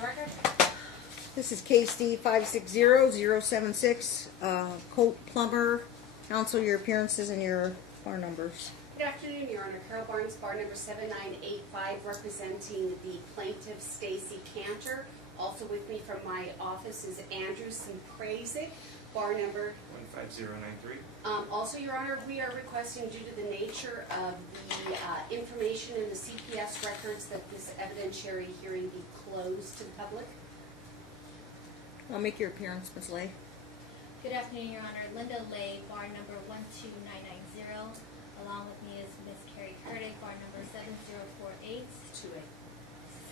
the record. This is case D 560076, Colt Plumber. Counsel, your appearances and your bar numbers. Good afternoon, Your Honor. Carol Barnes, bar number 7985, representing the plaintiff, Stacy Cantor. Also with me from my office is Andrew Simprazic, bar number 15093. Also, Your Honor, we are requesting, due to the nature of the information in the CPS records, that this evidentiary hearing be closed to the public. I'll make your appearance, Ms. Lay. Good afternoon, Your Honor. Linda Lay, bar number 12990. Along with me is Ms. Carrie Curdig, bar number 7048.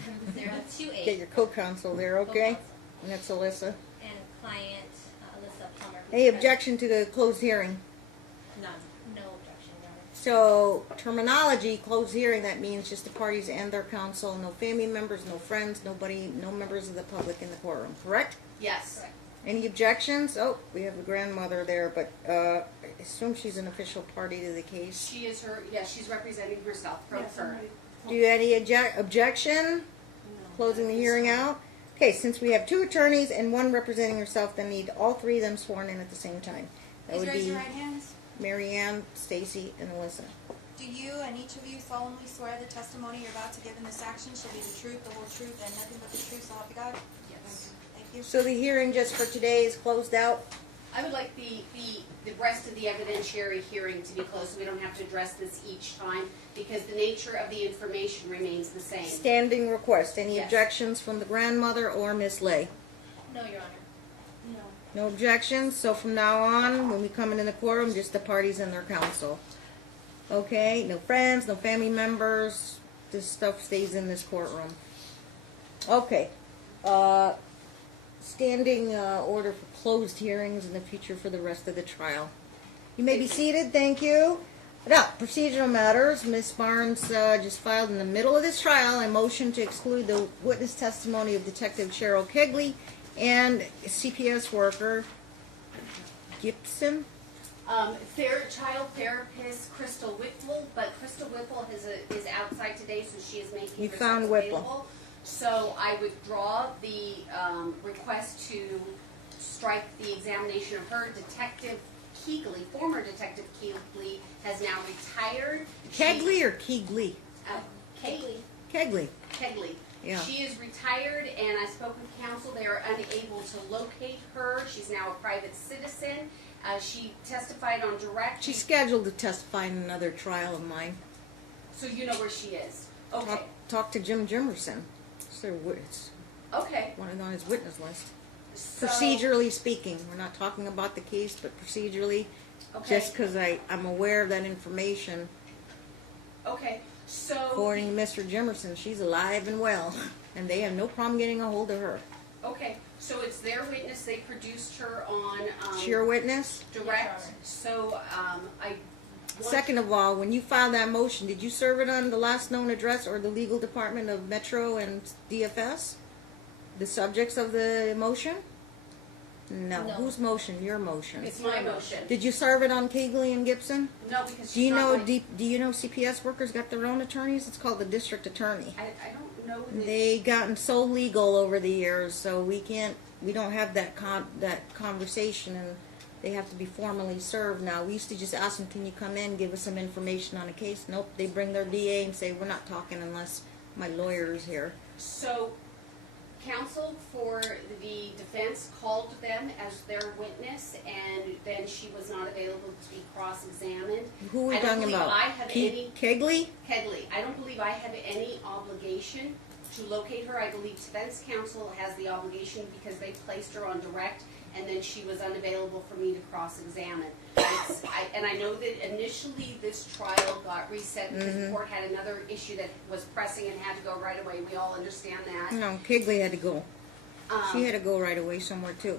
7028. Get your co-counsel there, okay? Co-counsel. And that's Alyssa. And client Alyssa Plummer. Any objection to the closed hearing? None. No objection, Your Honor. So, terminology, closed hearing, that means just the parties and their counsel, no family members, no friends, nobody, no members of the public in the courtroom, correct? Yes. Correct. Any objections? Oh, we have a grandmother there, but I assume she's an official party to the case. She is her, yes, she's representing herself, pro per. Do you have any objection? Closing the hearing out? Okay, since we have two attorneys and one representing herself, then need all three of them sworn in at the same time. That Please would raise be your right hands. Mary Ann, Stacy, and Alyssa. Do you and each of you solemnly swear the testimony you're about to give in this action shall be the truth, the whole truth, and nothing but the truth, so help you God? Yes. Thank you. So the hearing just for today is closed out? I would like the rest of the evidentiary hearing to be closed, so we don't have to address this each time, because the nature of the information remains the same. Standing request. Any Yes. objections from the grandmother or Miss Lay? No, Your Honor. No. No objections, so from now on, when we come into the quorum, just the parties and their counsel. Okay, no friends, no family members, this stuff stays in this courtroom. Okay, standing order for closed hearings in the future for the rest of the trial. You may be seated, thank you. Now, procedural matters, Ms. Barnes just filed in the middle of this trial a motion to exclude the witness testimony of Detective Cheryl Kegley and CPS worker Gibson. Child therapist Crystal Whipple, but Crystal Whipple is outside today, so she is making You herself found Whipple. available. So I withdraw the request to strike the examination of her. Detective Kegley, former Detective Kegley, has now retired. Kegley or Kegley? Kegley. Kegley. Kegley. Yeah. She is retired, and I spoke with counsel. They are unable to locate her. She's now a private citizen. She testified on direct. She's scheduled to testify in another trial of mine. So you know where she is. Okay. Talk to Jim Jimerson. It's Okay. one on his witness list. So, Procedurally speaking, we're not talking about the case, but procedurally, Okay. just because I'm aware of that information. Okay. So. According to Mr. Jimerson, she's alive and well, and they have no problem getting a hold of her. Okay. So it's their witness. They produced her on. She's your witness? Direct. Yes, So I. Second of all, when you filed that motion, did you serve it on the last known address or the legal department of Metro and DFS? The subjects of the motion? No. No. Whose motion? Your motion. It's my motion. Did you serve it on Kegley and Gibson? No, because Do you she's not know? my- Do you know CPS workers got their own attorneys? It's called the district attorney. I don't know. That They gotten so legal over the years, so we don't have that conversation, and they have to be formally served now. We used to just ask them, can you come in, give us some information on a case? Nope, they bring their DA and say, we're not talking unless my lawyer is here. So, counsel for the defense called them as their witness, and then she was not available to be cross-examined. Who are we I don't talking believe about? I have any. Kegley? Kegley, I don't believe I have any obligation to locate her. I believe defense counsel has the obligation because they placed her on direct, and then she was unavailable for me to cross-examine. And I know that initially this trial got reset because the court had another issue that was pressing and had to go right away. We all understand that. No, Kegley had to go. She had to go right away somewhere too.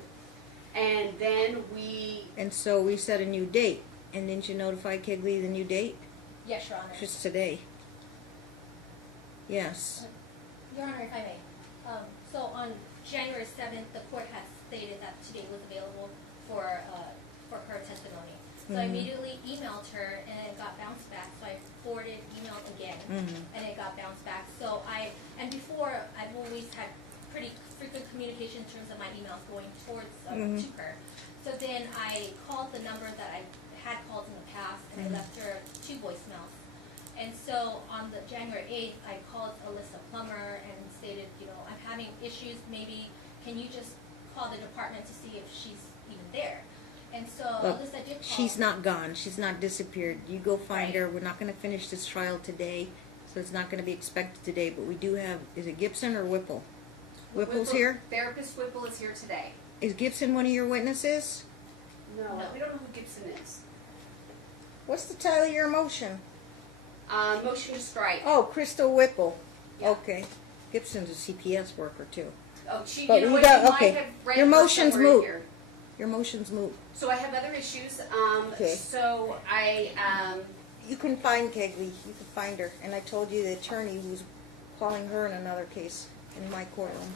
And then we, And so we set a new date. And didn't you notify Kegley the new date? Yes, Your Honor. Just today. Yes. Your Honor, if I may. So on January 7th, the court had stated that today was available for her testimony. So I immediately emailed her, and it got bounced back. So I forwarded email again, and it got bounced back. So before, I've always had pretty frequent communication in terms of my emails going towards Mhm. to her. So then I called the number that I had called in the past, and I left her 2 voicemails. And so on the January 8th, I called Alyssa Plummer and stated, I'm having issues. Maybe can you just call the department to see if she's even there? And so Look, Alyssa did call. she's not gone. She's not disappeared. You go find Right. her. We're not going to finish this trial today, so it's not going to be expected today. But we do have, is it Gibson or Whipple? Whipple's here? Therapist Whipple is here today. Is Gibson one of your witnesses? No, No. we don't know who Gibson is. What's the title of your motion? Motion to strike. Oh, Crystal Whipple. Yeah. Okay. Gibson's a CPS worker too. Oh, she, But you know we what, got- you okay. might have read Your her motion's somewhere in moot. here. Your motion's moot. So I have other issues. Okay. So You can find Kegley. You can find her. And I told you the attorney who's calling her in another case in my courtroom.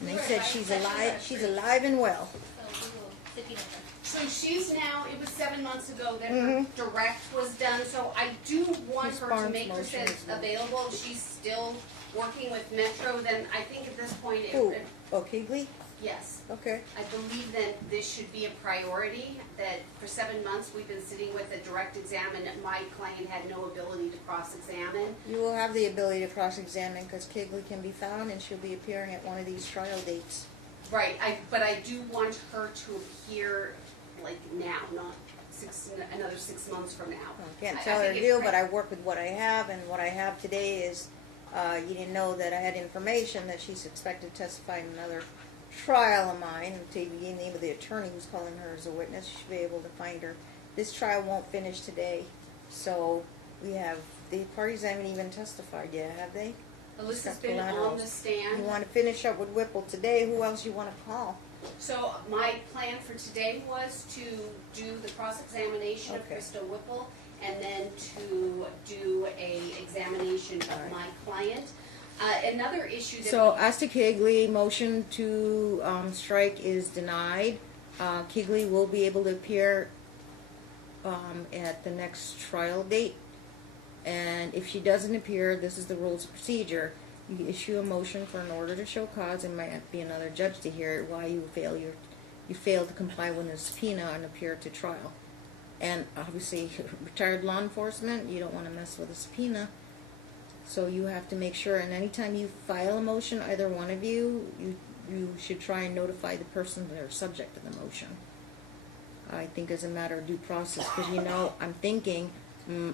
And they said she's alive. She's alive and well. So we will subpoena her. so she's now, it was 7 months ago that her Mhm. direct was done, so I do want Ms. her to Barnes' make motion herself is moved. available. She's still working with Metro, then I think at this point, Who? Oh, Kegley? yes. Okay. I believe that this should be a priority, that for 7 months we've been sitting with a direct exam and my client had no ability to cross-examine. You will have the ability to cross-examine because Kegley can be found and she'll be appearing at one of these trial dates. Right, but I do want her to appear like now, not another 6 months from now. I can't I tell her think to it's do, but right. I work with what I have, and what I have today is, you didn't know that I had information that she's expected to testify in another trial of mine, and to the name of the attorney who's calling her as a witness, you should be able to find her. This trial won't finish today, so the parties haven't even testified yet, have they? Alyssa's Got been on collaterals. the stand. You want to finish up with Whipple today, who else you want to call? So my plan for today was to do the cross-examination of Okay. Crystal Whipple and then to do a examination of Alright. my client. Another issue that So, as to Kegley, motion to strike is denied. Kegley will be able to appear at the next trial date. And if she doesn't appear, this is the rules of procedure. You issue a motion for an order to show cause, and might be another judge to hear why you failed to comply with the subpoena and appear to trial. And obviously, retired law enforcement, you don't want to mess with a subpoena. So you have to make sure, and anytime you file a motion, either one of you should try and notify the person that are subject to the motion. I think as a matter of due process, because I'm thinking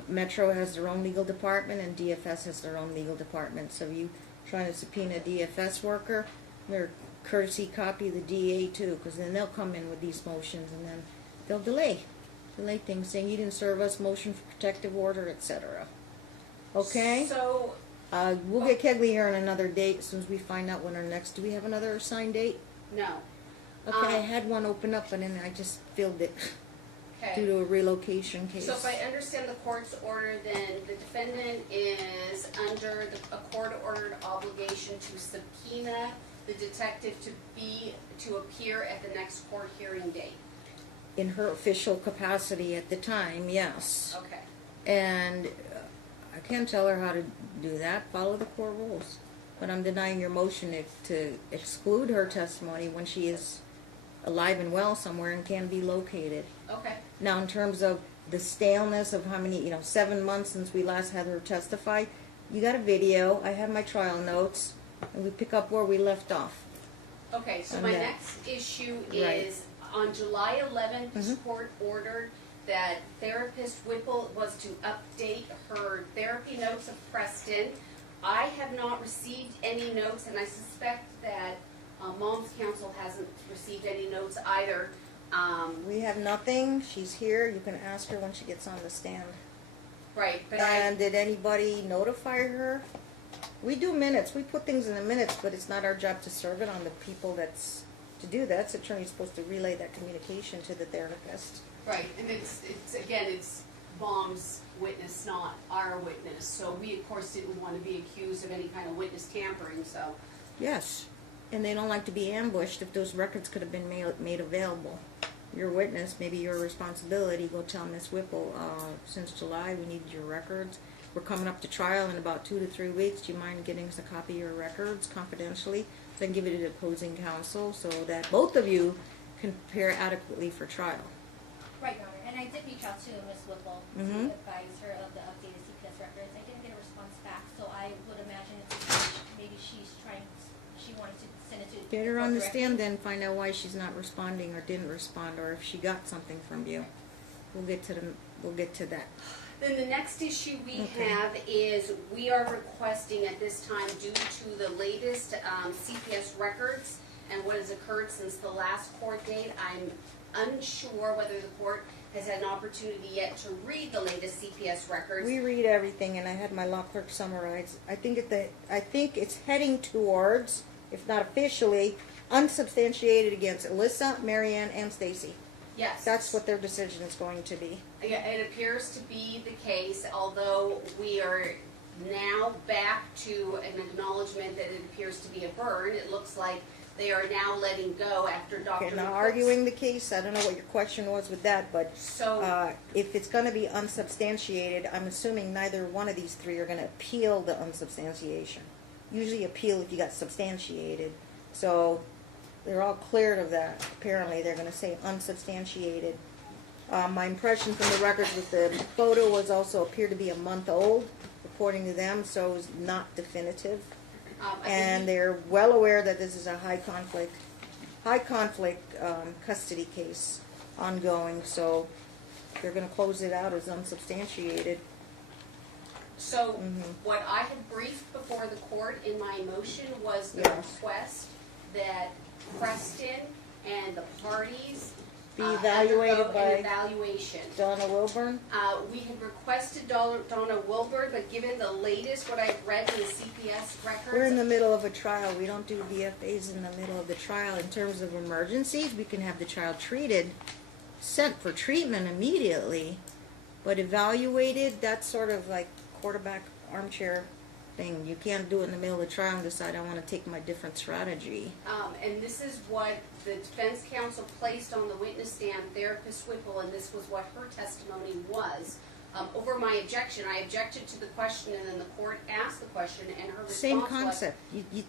Metro has their own legal department and DFS has their own legal department. So you trying to subpoena a DFS worker, their courtesy copy of the DA too, because then they'll come in with these motions and then they'll delay things, saying you didn't serve us, motion for protective order, etc. Okay? So, We'll get Kegley here on another date as soon as we find out when our next. Do we have another assigned date? no. Okay, I had one open up, and then I just filled it Okay. due to a relocation case. So if I understand the court's order, then the defendant is under a court-ordered obligation to subpoena the detective to appear at the next court hearing date. In her official capacity at the time, yes. Okay. And I can't tell her how to do that. Follow the court rules. But I'm denying your motion to exclude her testimony when she is alive and well somewhere and can be located. Okay. Now, in terms of the staleness of how many, 7 months since we last had her testify, you got a video. I have my trial notes, and we pick up where we left off. Okay, so On my that. next issue Right. is on July 11th, this Mhm. court ordered that therapist Whipple was to update her therapy notes of Preston. I have not received any notes, and I suspect that Mom's Counsel hasn't received any notes either. We have nothing. She's here. You can ask her when she gets on the stand. Right, but And did anybody notify her? We do minutes. We put things in the minutes, but it's not our job to serve it on the people that's to do that. The attorney's supposed to relay that communication to the therapist. Right, and it's Mom's witness, not our witness. So we, of course, didn't want to be accused of any kind of witness tampering, so. Yes. And they don't like to be ambushed if those records could have been made available. Your witness, maybe your responsibility, go tell Miss Whipple, since July we need your records. We're coming up to trial in about 2 to 3 weeks. Do you mind getting us a copy of your records confidentially then give it to the opposing counsel so that both of you can prepare adequately for trial. Right, Your Honor. And I did reach out to Ms. Whipple Mhm. to advise her of the updated CPS records. I didn't get a response back, so I would imagine it's maybe she wanted to send it to the Better court understand directly. then, find out why she's not responding or didn't respond, or if she got something from you. We'll get to that. Then the next issue we Okay. have is we are requesting at this time, due to the latest CPS records and what has occurred since the last court date, I'm unsure whether the court has had an opportunity yet to read the latest CPS records. We read everything, and I had my law clerk summarize. I think it's heading towards, if not officially, unsubstantiated against Alyssa, Marianne, and Stacy. Yes. That's what their decision is going to be. Yeah, it appears to be the case, although we are now back to an acknowledgement that it appears to be a burn. It looks like they are now letting go after Dr. Okay, now Cook's- arguing the case, I don't know what your question was with that, but So, if it's going to be unsubstantiated, I'm assuming neither one of these three are going to appeal the unsubstantiation. Usually appeal if you got substantiated. So they're all cleared of that. Apparently, they're going to say unsubstantiated. My impression from the records with the photo was also appeared to be a month old, according to them, so it was not definitive. I And believe- they're well aware that this is a high conflict custody case ongoing, so they're going to close it out as unsubstantiated. So, what I had briefed before the court in my motion was the Yes. request that Preston and the parties Be evaluated undergo by an evaluation. Donna Wilburn. We had requested Donna Wilbur, but given the latest, what I've read in the CPS records. We're in the middle of a trial. We don't do VFAs in the middle of the trial. In terms of emergencies, we can have the child treated, sent for treatment immediately, but evaluated, that's sort of like quarterback armchair thing. You can't do it in the middle of the trial and decide I want to take my different strategy. And this is what the defense counsel placed on the witness stand, Therapist Whipple, and this was what her testimony was. Over my objection, I objected to the question, and then the court asked the question, and her response Same was... concept.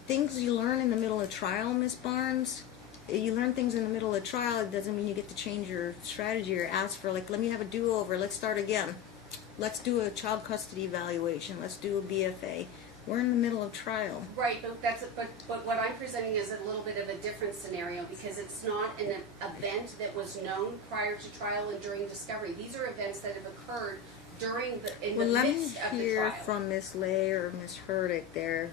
Things you learn in the middle of trial, Miss Barnes. You learn things in the middle of trial. It doesn't mean you get to change your strategy or ask for, like, let me have a do-over. Let's start again. Let's do a child custody evaluation. Let's do a BFA. We're in the middle of trial. Right, but what I'm presenting is a little bit of a different scenario, because it's not an event that was known prior to trial and during discovery. These are events that have occurred in the Well, let me midst of the hear trial. from Miss Lay or Miss Herdick there.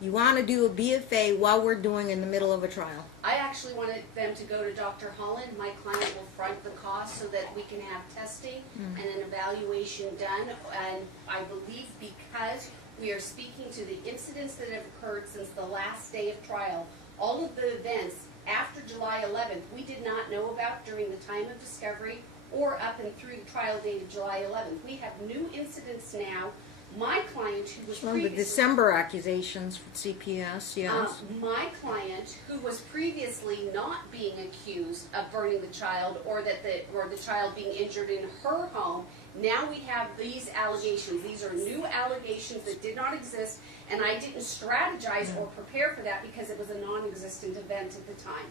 You want to do a BFA while we're doing in the middle of a trial. I actually wanted them to go to Dr. Holland. My client will front the cost so that we can have testing and an evaluation done. And I believe because we are speaking to the incidents that have occurred since the last day of trial, all of the events after July 11th, we did not know about during the time of discovery or up and through the trial date of July 11th. We have new incidents now. My client, who was From the previously... December accusations for CPS, yes. My client, who was previously not being accused of burning the child or the child being injured in her home, now we have these allegations. These are new allegations that did not exist, and I didn't strategize or prepare for that because it was a non-existent event at the time.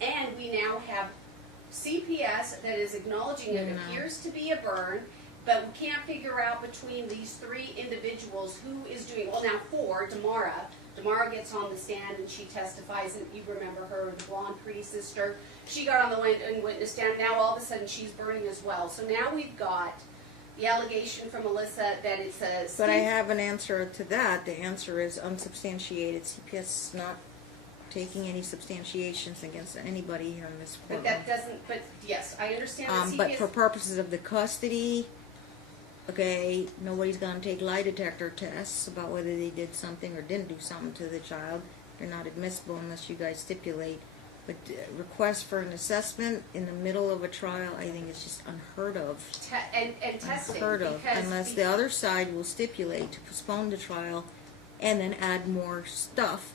And we now have CPS that is acknowledging it appears to be a burn, but we can't figure out between these three individuals who is doing, well now four, Damara. Damara gets on the stand and she testifies, and you remember her, the blonde pretty sister. She got on the witness stand, now all of a sudden she's burning as well. So now we've got the allegation from Alyssa that it's a... But I have an answer to that. The answer is unsubstantiated. CPS is not taking any substantiations against anybody here in this But courtroom. that doesn't, but yes, I understand the CPS... But for purposes of the custody, okay, nobody's going to take lie detector tests about whether they did something or didn't do something to the child. They're not admissible unless you guys stipulate. But request for an assessment in the middle of a trial, I think is just unheard of. and testing. Unheard of, because unless the other side will stipulate to postpone the trial and then add more stuff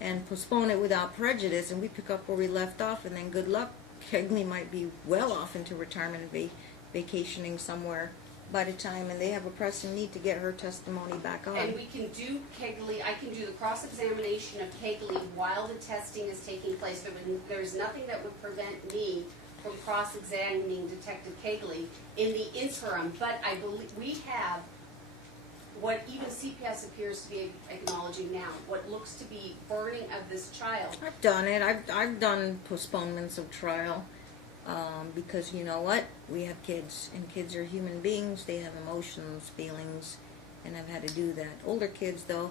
and postpone it without prejudice, and we pick up where we left off, and then good luck. Kegley might be well off into retirement and vacationing somewhere by the time, and they have a pressing need to get her testimony back on. And we can do Kegley, I can do the cross-examination of Kegley while the testing is taking place. There's nothing that would prevent me from cross-examining Detective Kegley in the interim, but I believe we have what even CPS appears to be acknowledging now, what looks to be burning of this child. I've done it. I've done postponements of trial because you know what? We have kids, and kids are human beings. They have emotions, feelings, and I've had to do that. Older kids, though,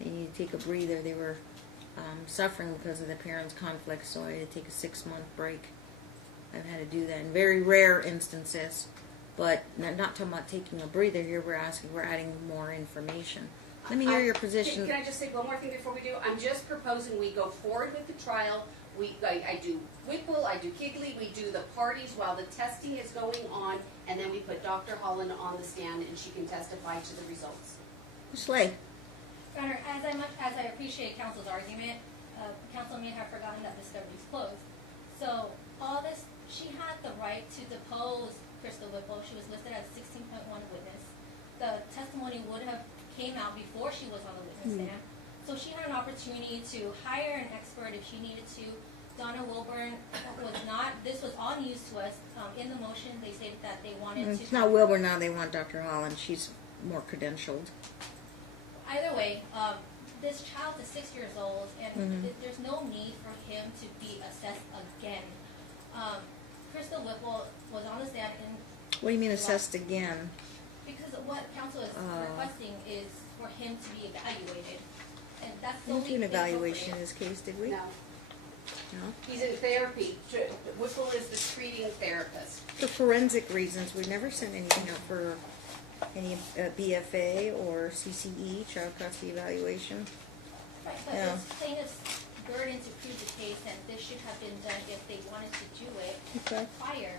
they need to take a breather. They were suffering because of the parents' conflict, so I had to take a 6-month break. I've had to do that in very rare instances, but not talking about taking a breather here. We're adding more information. Let me hear your position. Can I just say one more thing before we do? I'm just proposing we go forward with the trial. I do Whipple, I do Kegley, we do the parties while the testing is going on, and then we put Dr. Holland on the stand and she can testify to the results. Slay. Your Honor, as I appreciate counsel's argument, counsel may have forgotten that discovery is closed. So all this, she had the right to depose Crystal Whipple. She was listed as 16.1 witness. The testimony would have came out before she was on the witness stand. So she had an opportunity to hire an expert if she needed to. Donna Wilburn was not, this was all news to us. In the motion, they stated that they wanted to. It's not Wilbur now. They want Dr. Holland. She's more credentialed. Either way, this child is 6 years old, and there's no need for him to be assessed again. Crystal Whipple was on the stand in. What do you mean assessed again? Because what counsel is requesting is for him to be evaluated, and that's the We only didn't do an evaluation in appropriate. this case, did we? No, No. he's in therapy. Whipple is the treating therapist. For forensic reasons, we never sent anything out for any BFA or CCE, child custody evaluation. Right, but Yeah. it's plaintiff's burden to prove the case, and this should have been done if they wanted to do it Okay. prior.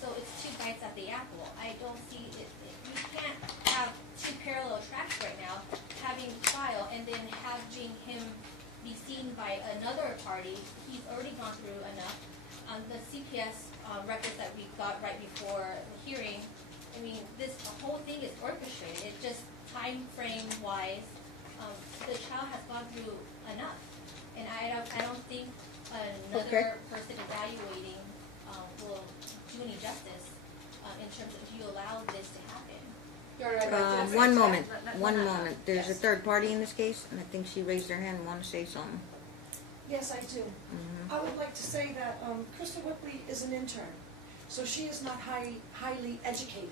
So it's 2 bites at the apple. I don't see it. You can't have 2 parallel tracks right now, having trial and then having him be seen by another party. He's already gone through enough. The CPS records that we got right before the hearing, I mean, this whole thing is orchestrated. It just time frame wise, the child has gone through enough, and I don't think another person evaluating will do any justice in terms of if you allow this to happen. Your Honor, I'd like to- One moment. let- One let- moment. There's a Yes. third party in this case, and I think she raised her hand and wanted to say something. Yes, I do. I would like to say that Crystal Whipley is an intern, so she is not highly educated.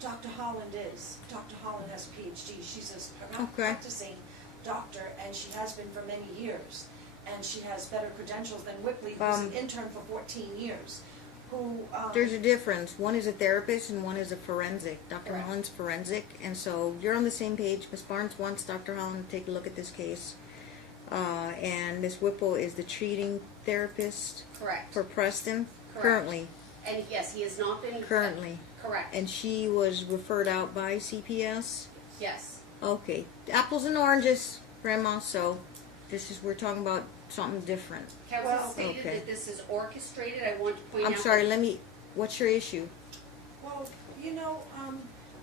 Dr. Holland is. Dr. Holland has a PhD. She's a practicing doctor, and she has been for many years. And she has better credentials than Whipley, who's an intern for 14 years. There's a difference. One is a therapist and one is a forensic. Dr. Correct. Holland's forensic, and so you're on the same page. Ms. Barnes wants Dr. Holland to take a look at this case. And Ms. Whipple is the treating therapist Correct. for Preston Correct. currently. And yes, he has not been. Currently. Correct. And she was referred out by CPS? Yes. Okay. Apples and oranges, Grandma, so we're talking about something different. Counsel Well, stated okay. that this is orchestrated. I want to point out. I'm sorry, what's your issue? Well,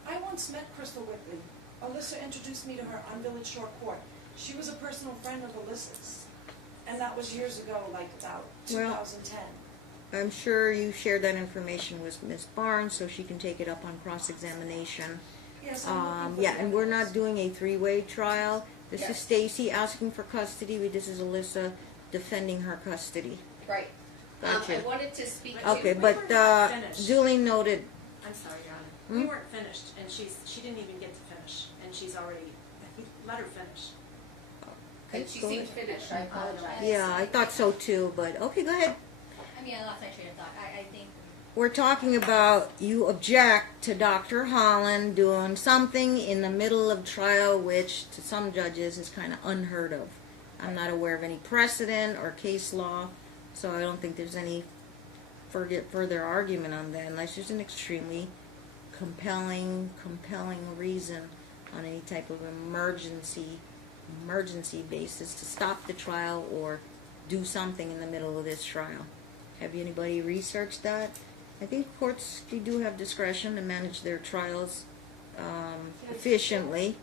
I once met Crystal Whipley. Alyssa introduced me to her on Village Shore Court. She was a personal friend of Alyssa's, and that was years ago, like about 2010. I'm sure you shared that information with Ms. Barnes, so she can take it up on cross-examination. Yes, I'm looking for Yeah, the and we're not evidence. doing a 3-way trial. This is Yes. Stacy asking for custody. This is Alyssa defending her custody. Right. Gotcha. I wanted to speak to. Okay, We but were not finished. duly noted. I'm sorry, Your Honor. We weren't finished, and she didn't even get to finish, and she's already, let her finish. And she Go seemed ahead. finished. I apologize. Yeah, I thought so too, but okay, go ahead. I mean, I lost my train of thought. I think We're talking about you object to Dr. Holland doing something in the middle of trial, which to some judges is kind of unheard of. I'm not aware of any precedent or case law, so I don't think there's any further argument on that unless there's an extremely compelling reason on any type of emergency basis to stop the trial or do something in the middle of this trial. Have anybody researched that? I think courts, they do have discretion to manage their trials efficiently,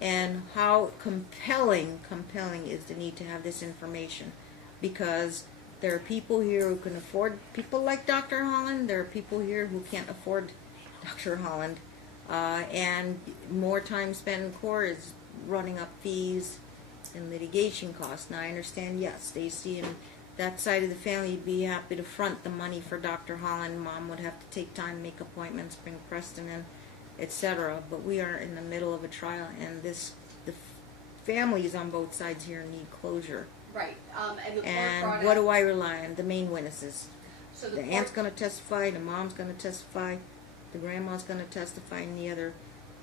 and how compelling is the need to have this information, because there are people here who can afford people like Dr. Holland, there are people here who can't afford Dr. Holland, and more time spent in court is running up fees and litigation costs. Now I understand, yes, Stacy and that side of the family would be happy to front the money for Dr. Holland. Mom would have to take time, make appointments, bring Preston in, etc. But we are in the middle of a trial, and the families on both sides here need closure. Right, and the court And brought what out, do I rely on? The main witnesses. so The aunt's going to testify, the mom's going to testify, the grandma's going to testify, and the other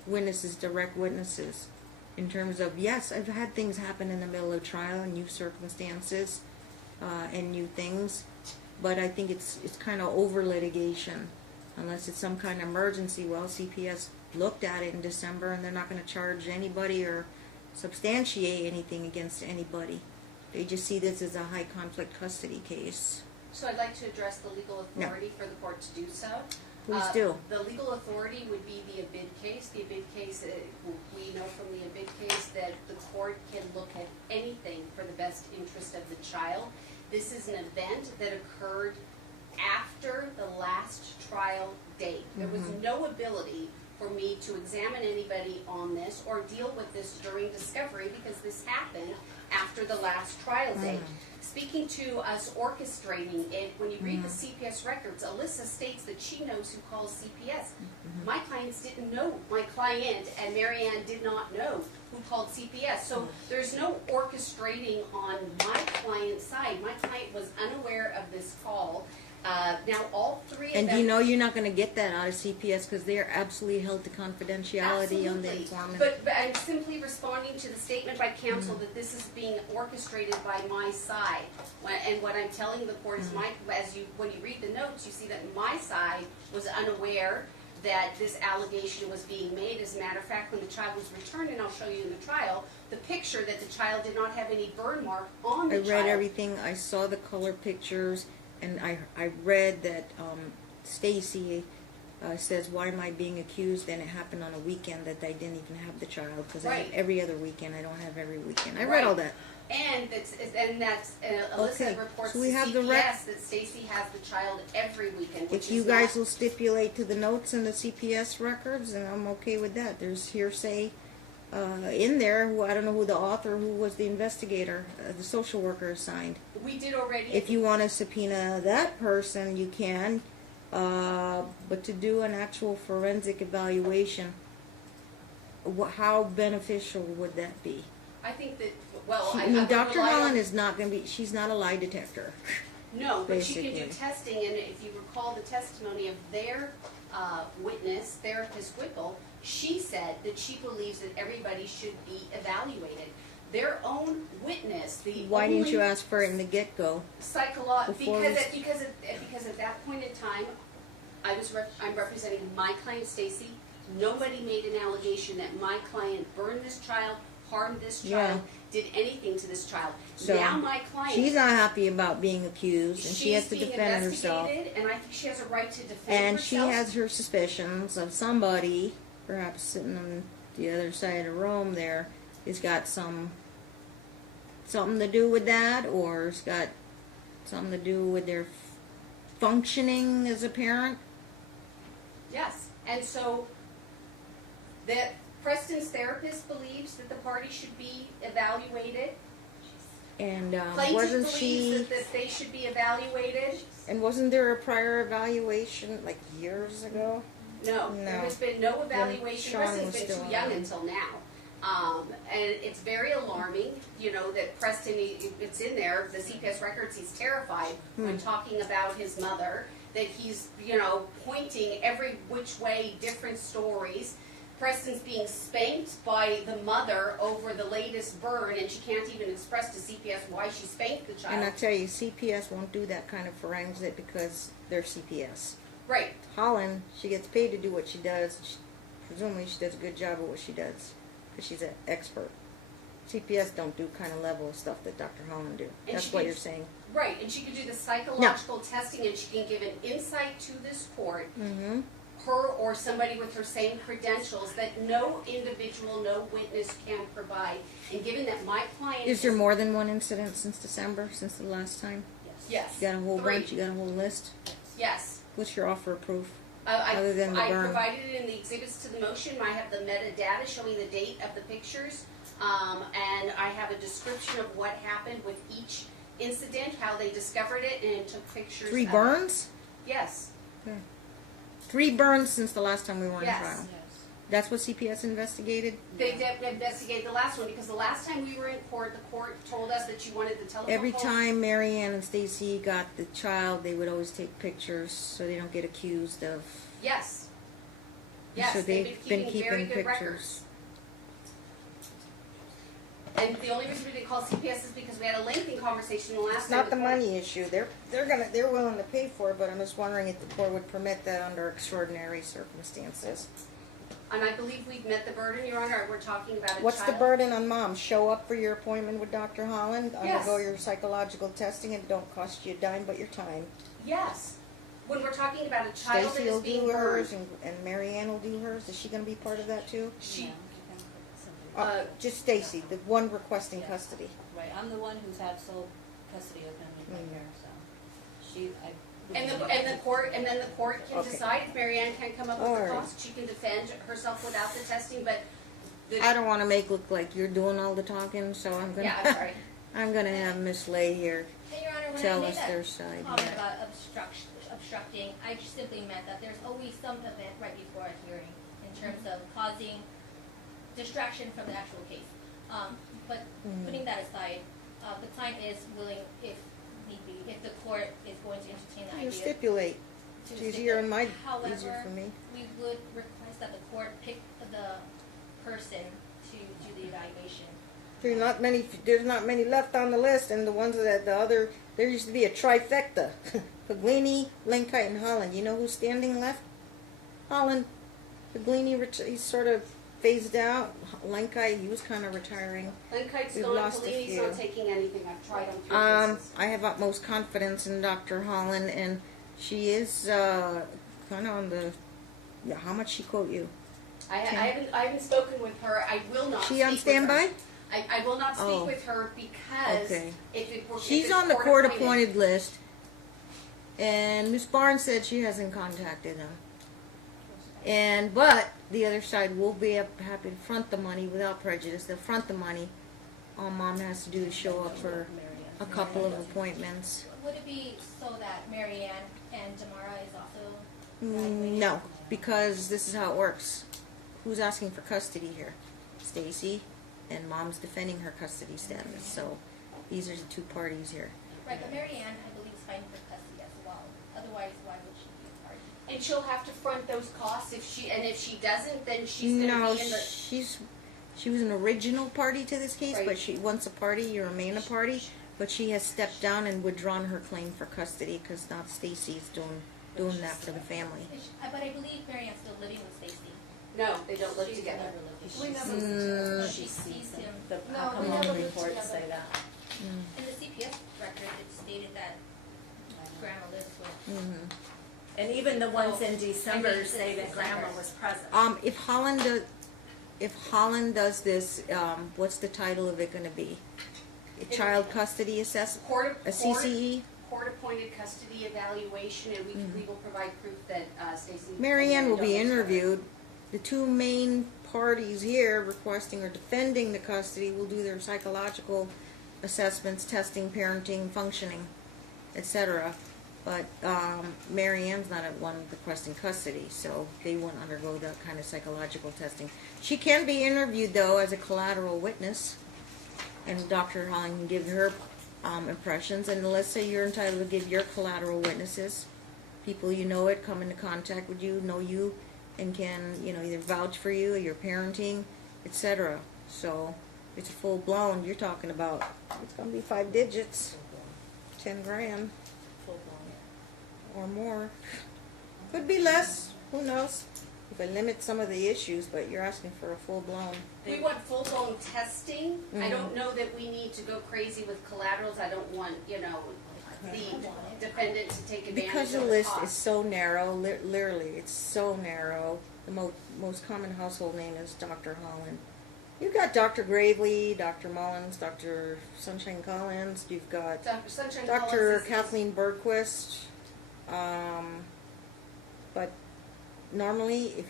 witnesses, direct witnesses. In terms of, yes, I've had things happen in the middle of trial, and new circumstances, and new things, but I think it's kind of over litigation, unless it's some kind of emergency. Well, CPS looked at it in December, and they're not going to charge anybody or substantiate anything against anybody. They just see this as a high conflict custody case. So I'd like to address the legal authority for the court to do so. Please do. The legal authority would be the Abid case. The Abid case, we know from the Abid case that the court can look at anything for the best interest of the child. This is an event that occurred after the last trial date. There was no ability for me to examine anybody on this or deal with this during discovery, because this happened after the last trial date. Speaking to us orchestrating it, when you read the CPS records, Alyssa states that she knows who calls CPS. My clients didn't know. My client and Marianne did not know who called CPS. So there's no orchestrating on my client's side. My client was unaware of this call. Now all three of them... And you know you're not going to get that out of CPS, because they are absolutely held to confidentiality on the Absolutely. informant. But I'm simply responding to the statement by counsel that this is being orchestrated by my side. And what I'm telling the court is, when you read the notes, you see that my side was unaware that this allegation was being made. As a matter of fact, when the child was returned, and I'll show you in the trial, the picture that the child did not have any burn mark on the child. I read everything. I saw the color pictures, and I read that Stacy says, why am I being accused? And it happened on a weekend that I didn't even have the child, because I have Right. every other weekend. I don't have every weekend. I read all that. And that's Alyssa Okay, reports so we to have the CPS that Stacy has the child every weekend, which If you is guys not, will stipulate to the notes in the CPS records, then I'm okay with that. There's hearsay in there. Who, I don't know who the author, who was the investigator, the social worker assigned. we did already. If you want to subpoena that person, you can. But to do an actual forensic evaluation, how beneficial would that be? I think that, well, I I mean, would Dr. rely on- Holland is not going to be, she's not a lie detector. No, but she can do basically. testing, and if you recall the testimony of their witness, therapist Wickel, she said that she believes that everybody should be evaluated. Their own witness, the Why only didn't you ask for it in the get-go? because before we- at that point in time, I'm representing my client Stacy. Nobody made an allegation that my client burned this child, harmed this child, did anything to this child. So, now my client, She's not happy about being accused, and she has to she's being defend herself. investigated, and I think she has a right to defend And herself. she has her suspicions of somebody, perhaps sitting on the other side of the room there, has got something to do with that, or has got something to do with their functioning as a parent. Yes, and so that Preston's therapist believes that the party should be evaluated. And Plaintiff wasn't believes she? that they should be evaluated. And wasn't there a prior evaluation like years ago? No, No. there has been no evaluation. Sean Preston's was been still too young on. until now. And it's very alarming, you know, that Preston, it's in there, the CPS records, he's terrified when talking about his mother, that he's, you know, pointing every which way, different stories. Preston's being spanked by the mother over the latest burn, and she can't even express to CPS why she spanked the child. And I tell you, CPS won't do that kind of forensic because they're CPS. Right. Holland, she gets paid to do what she does. Presumably she does a good job at what she does because she's an expert. CPS don't do kind of level of stuff that Dr. Holland do. And That's she what can- you're saying. Right, and she could do the psychological testing, and she can give an insight to this court, Mm-hmm. her or somebody with her same credentials that no individual, no witness can provide. And given that my client Is there more than one incident since December, since the last time? Yes. You got a whole 3. bunch, you got a whole list? Yes. What's your offer of proof? I Other than the I burn. provided it in the exhibits to the motion. I have the metadata showing the date of the pictures, and I have a description of what happened with each incident, how they discovered it, and took pictures. 3 of it. burns? Yes. 3 burns since the last time we were in Yes. trial. That's what CPS investigated? They investigated the last one because the last time we were in court, the court told us that you wanted the telephone Every poles- time Mary Ann and Stacy got the child, they would always take pictures so they don't get accused of. Yes. Yes, So they've they've been been keeping very keeping good pictures. records. And the only reason we didn't call CPS is because we had a lengthy conversation the last It's time. not the the court- money issue. They're willing to pay for it, but I'm just wondering if the court would permit that under extraordinary circumstances. And I believe we've met the burden, Your Honor. We're talking about a child. What's the burden on mom? Show up for your appointment with Dr. Holland, Yes. undergo your psychological testing, and it don't cost you a dime but your time. Yes. When we're talking about a child that Stacy is will being do hers, burned. and Mary Ann will do hers. Is she going to be part of that too? She, Just Stacy, the one requesting custody. Right, I'm the one who's had sole custody of him right here, so she, I. and the court, and then the court can Okay. decide if Mary Ann can't come up with All the right. cost. She can defend herself without the testing, but the, I don't want to make look like you're doing all the talking, so I'm gonna. yeah, I'm sorry. I'm gonna have Miss Lay here And Your Honor, when tell I made us that their side. comment Yeah. about obstructing, I just simply meant that there's always some event right before a hearing in terms of causing distraction from the actual case. But putting that aside, the client is willing, if need be, if the court is going to entertain the You idea. stipulate. to It's stipulate. easier in my easier However, for me. we would request that the court pick the person to do the evaluation. There's not many left on the list, and the ones that there used to be a trifecta. Paglini, Lenkite, and Holland. You know who's standing left? Holland. Paglini, he's sort of phased out. Lenkite, he was kind of retiring. Lenkite's We've gone, lost a Polini's few. not taking anything. I've tried on 3 cases. I have utmost confidence in Dr. Holland, and she is kind of on the. Yeah, how much she quote you? I haven't spoken with her. I will not. She on speak with her. standby? I will not speak Oh. with her because Okay. if it were if She's it's on the court-appointed. court-appointed list, and Miss Barnes said she hasn't contacted them. But the other side will be happy to front the money without prejudice. They'll front the money. All Mom has to do is show up for a couple of appointments. Would it be so that Mary Ann and Damara is also No, because this is how it works. Who's asking for custody here? Stacy, and Mom's defending her custody status. So these are the 2 parties here. right? But Mary Ann, I believe, is fighting for custody as well. Otherwise, why would she be a party? And she'll have to front those costs if she doesn't, then she's going to No, be in the. she was an original party to this case, Right. but she once a party, you remain a party. But she has stepped down and withdrawn her claim for custody because now Stacy's doing that for the family. But I believe Mary Ann's still living with Stacy. No, they don't live together. We never, She sees him. No, How we come all never the lived reports together. say that? In the CPS record, it stated that Grandma lives with. Mm-hmm. And even the ones in I December mean, say that December. grandma was present. If Holland does this, what's the title of it going to be? A child custody assessment, a CCE. Court-appointed custody evaluation, and we will provide proof that Stacy. Mary Ann will don't be live together. interviewed. The 2 main parties here requesting or defending the custody will do their psychological assessments, testing, parenting, functioning, etc. But Mary Ann's not at one requesting custody, so they won't undergo that kind of psychological testing. She can be interviewed, though, as a collateral witness, and Dr. Holland can give her impressions. And let's say you're entitled to give your collateral witnesses, people you know it, come into contact with you, know you, and can, either vouch for you, or your parenting, etc. So it's a full-blown, you're talking about, it's going to be 5 digits, 10 grand. Or more. Could be less. Who knows? if I limit some of the issues, but you're asking for a full-blown. We want full-blown testing. I Mhm. don't know that we need to go crazy with collaterals. I don't want, the defendant to take advantage Because of the the list is cost. so narrow, literally, it's so narrow. The most common household name is Dr. Holland. You've got Dr. Gravely, Dr. Mullins, Dr. Sunshine Collins. You've got Dr. Sunshine Dr. Collins is- Kathleen Bergquist. But normally,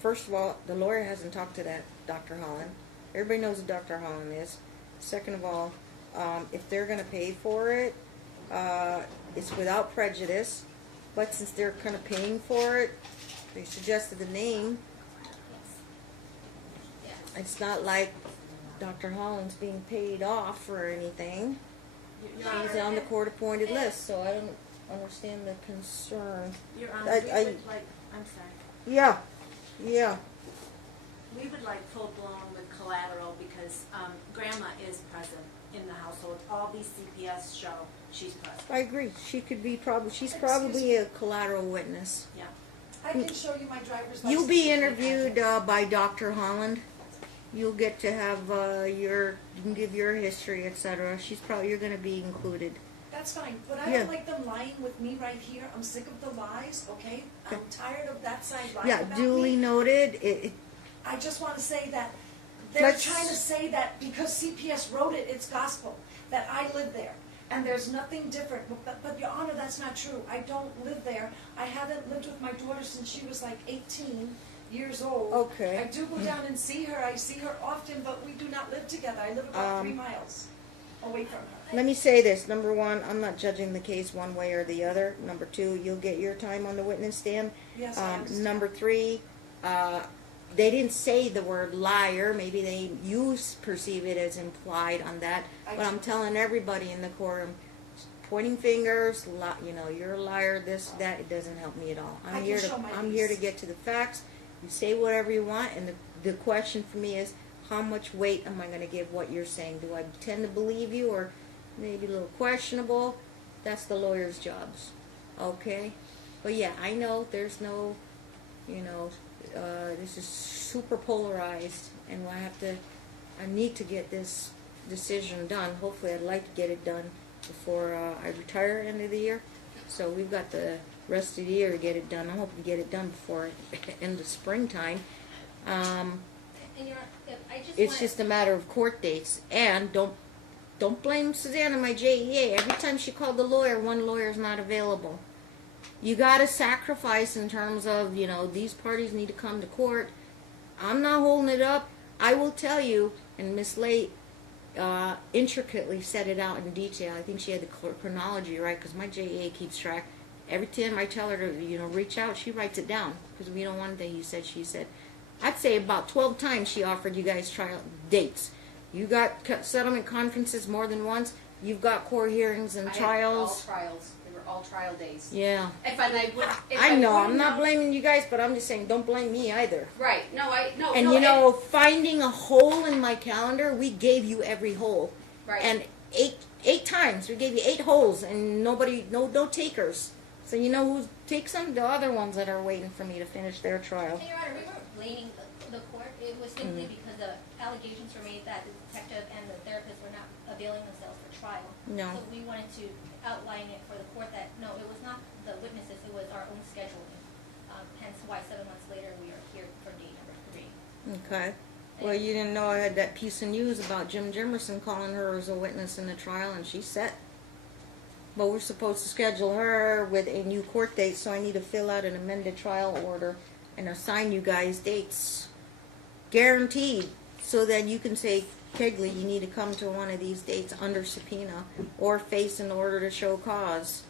first of all, the lawyer hasn't talked to that Dr. Holland. Everybody knows who Dr. Holland is. Second of all, if they're going to pay for it, it's without prejudice. But since they're kind of paying for it, they suggested the name. Yes. It's not like Dr. Holland's being paid off or anything. Your Honor, She's on the court-appointed list, so I don't understand the concern. Your Honor, I- we I- would like, I'm sorry. Yeah, yeah. We would like full-blown with collateral because grandma is present in the household. All these CPS show she's present. I agree. She's Excuse probably a collateral witness. Yeah. I can show you my driver's license. You'll be interviewed by Dr. Holland. You'll get to have you can give your history, etc. You're going to be included. That's fine, but I Yeah. don't like them lying with me right here. I'm sick of the lies, okay? I'm tired of that side lying Yeah, about duly me. noted. I just want to say that they're Let's- trying to say that because CPS wrote it, it's gospel, that I live there. And there's nothing different, but Your Honor, that's not true. I don't live there. I haven't lived with my daughter since she was like 18 years old. Okay. I do go down and see her. I see her often, but we do not live together. I live about 3 miles away from her. Let me say this. Number one, I'm not judging the case one way or the other. Number two, you'll get your time on the witness stand. Yes, I understand. Number three, they didn't say the word liar. Maybe you perceive it as implied on that. I But I'm do. telling everybody in the courtroom, pointing fingers, you're a liar, this, that, it doesn't help me at all. I can show my I'm here to niece. get to the facts. You say whatever you want, and the question for me is, how much weight am I going to give what you're saying? Do I tend to believe you, or maybe a little questionable? That's the lawyer's jobs, okay? But yeah, I know there's no, this is super polarized, and I need to get this decision done. Hopefully, I'd like to get it done before I retire end of the year. So we've got the rest of the year to get it done. I'm hoping to get it done before end of springtime. And I just It's want- just a matter of court dates. And don't blame Suzanne and my JEA. Every time she called the lawyer, one lawyer's not available. You got to sacrifice in terms of, these parties need to come to court. I'm not holding it up. I will tell you, and Miss Late intricately set it out in detail. I think she had the chronology right, because my JEA keeps track. Every time I tell her to, reach out, she writes it down, because we don't want anything he said, she said. I'd say about 12 times she offered you guys trial dates. You got settlement conferences more than once. You've got court hearings and I had trials. all trials. They were all trial days. Yeah. If I would, if I know, wouldn't I'm not know- blaming you guys, but I'm just saying, don't blame me either. Right. No, And finding a hole in my calendar, we gave you every hole. right. And eight times, we gave you 8 holes, and no takers. So you know who takes them? The other ones that are waiting for me to finish their trial. And Your Honor, we weren't blaming the court. It was simply because the allegations were made that the detective and the therapist were not availing themselves for trial. No. So we wanted to outline it for the court that, no, it was not the witnesses, it was our own scheduling. Hence why 7 months later, we are here for day number 3. Okay. Well, you didn't know I had that piece of news about Jim Jimerson calling her as a witness in the trial, and she's set. But we're supposed to schedule her with a new court date, so I need to fill out an amended trial order and assign you guys dates. Guaranteed. So that you can say, Kegley, you need to come to one of these dates under subpoena or face an order to show cause.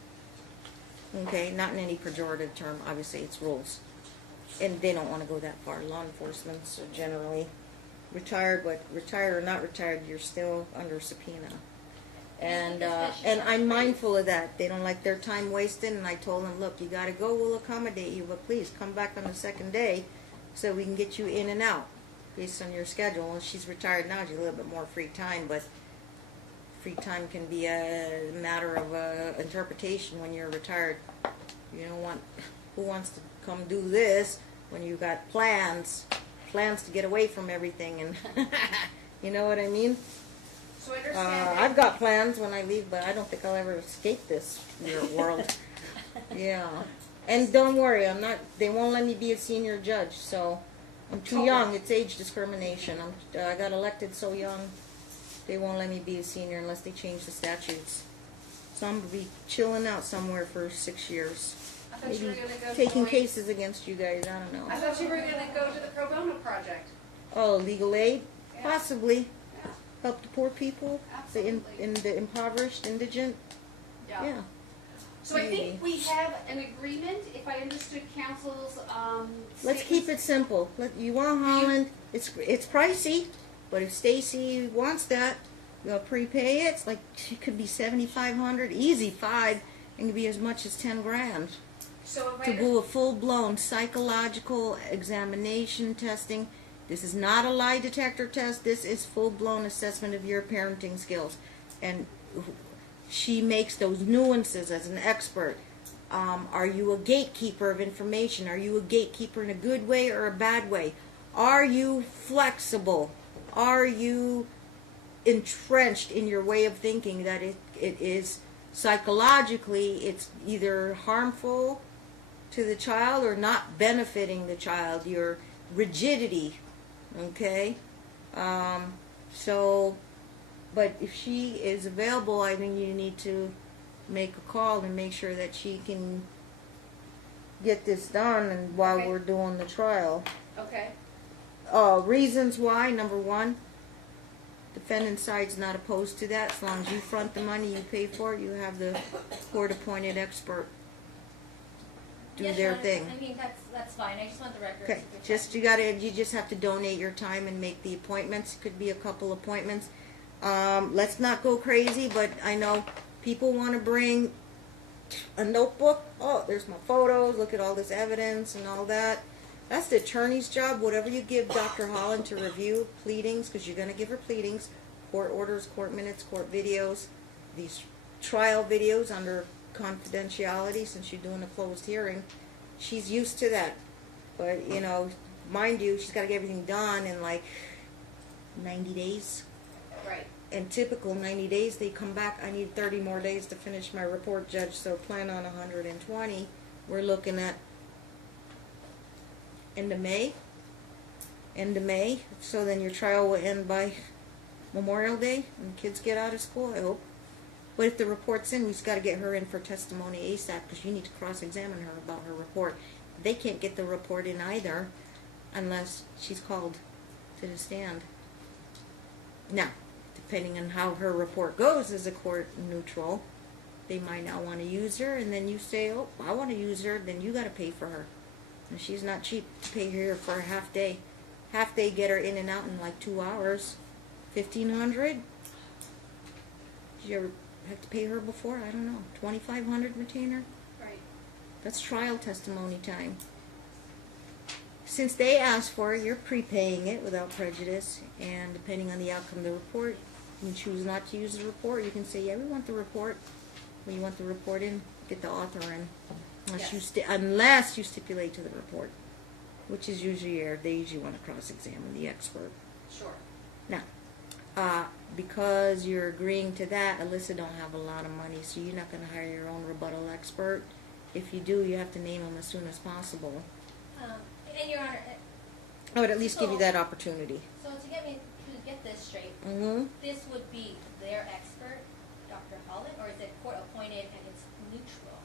Okay, not in any pejorative term. Obviously, it's rules. And they don't want to go that far. Law enforcement, so generally, retired or not retired, you're still under subpoena. And I'm mindful of that. They don't like their time wasted, and I told them, look, you got to go, we'll accommodate you, but please come back on the second day so we can get you in and out based on your schedule. And she's retired now, she's a little bit more free time, but free time can be a matter of interpretation when you're retired. You don't want, who wants to come do this when you got plans to get away from everything, and you know what I mean? So I understand that. I've got plans when I leave, but I don't think I'll ever escape this weird world. Yeah. And don't worry, they won't let me be a senior judge, so I'm too young. It's age discrimination. I got elected so young, they won't let me be a senior unless they change the statutes. So I'm going to be chilling out somewhere for 6 years. I thought you were Maybe going to go taking join- cases against you guys, I don't know. I thought you were going to go to the pro bono project. Oh, legal aid? Yeah. Possibly. Yeah. Help the poor people, the Absolutely. impoverished, indigent. Yeah. So I Maybe. think we have an agreement, if I understood council's, Let's keep it simple. You want Holland, it's pricey, but if Stacy wants that, you'll prepay it. It's like, it could be $7,500, easy 5, and could be as much as 10 grand. So if To I, do a full-blown psychological examination testing. This is not a lie detector test. This is full-blown assessment of your parenting skills. And she makes those nuances as an expert. Are you a gatekeeper of information? Are you a gatekeeper in a good way or a bad way? Are you flexible? Are you entrenched in your way of thinking that it is psychologically, it's either harmful to the child or not benefiting the child? Your rigidity, okay? But if she is available, I think you need to make a call and make sure that she can get this done and while Okay. we're doing the trial. okay, Reasons why, number one, defendant side's not opposed to that. As long as you front the money, you pay for it, you have the court-appointed expert do Yes, their Your Honor, thing. I mean, that's fine, I just want the record. Okay, to reflect. you just have to donate your time and make the appointments. Could be a couple appointments. Let's not go crazy, but I know people want to bring a notebook. Oh, there's my photos. Look at all this evidence and all that. That's the attorney's job. Whatever you give Dr. Holland to review pleadings, because you're going to give her pleadings, court orders, court minutes, court videos, these trial videos under confidentiality since you're doing a closed hearing. She's used to that. But, you know, mind you, she's got to get everything done in like 90 days. right. And typical 90 days, they come back, I need 30 more days to finish my report, Judge, so plan on 120. We're looking at end of May. So then your trial will end by Memorial Day and kids get out of school, I hope. But if the report's in, we've got to get her in for testimony ASAP because you need to cross-examine her about her report. They can't get the report in either unless she's called to the stand. Now, depending on how her report goes as a court neutral, they might not want to use her, and then you say, oh, I want to use her, then you got to pay for her. And she's not cheap to pay her for a half day. Half day, get her in and out in like 2 hours. $1,500? Did you ever have to pay her before? I don't know. $2,500 retainer? Right. That's trial testimony time. Since they asked for it, you're prepaying it without prejudice, and depending on the outcome of the report, you can choose not to use the report. You can say, yeah, we want the report. When you want the report in, get the author in. Unless you stipulate to the report, which is usually they usually want to cross-examine the expert. Sure. Now, because you're agreeing to that, Alyssa don't have a lot of money, so you're not going to hire your own rebuttal expert. If you do, you have to name them as soon as possible. And Your Honor, I would at least give you that opportunity. so to get this straight, Mm-hmm. this would be their expert, Dr. Holland, or is it court appointed and it's neutral?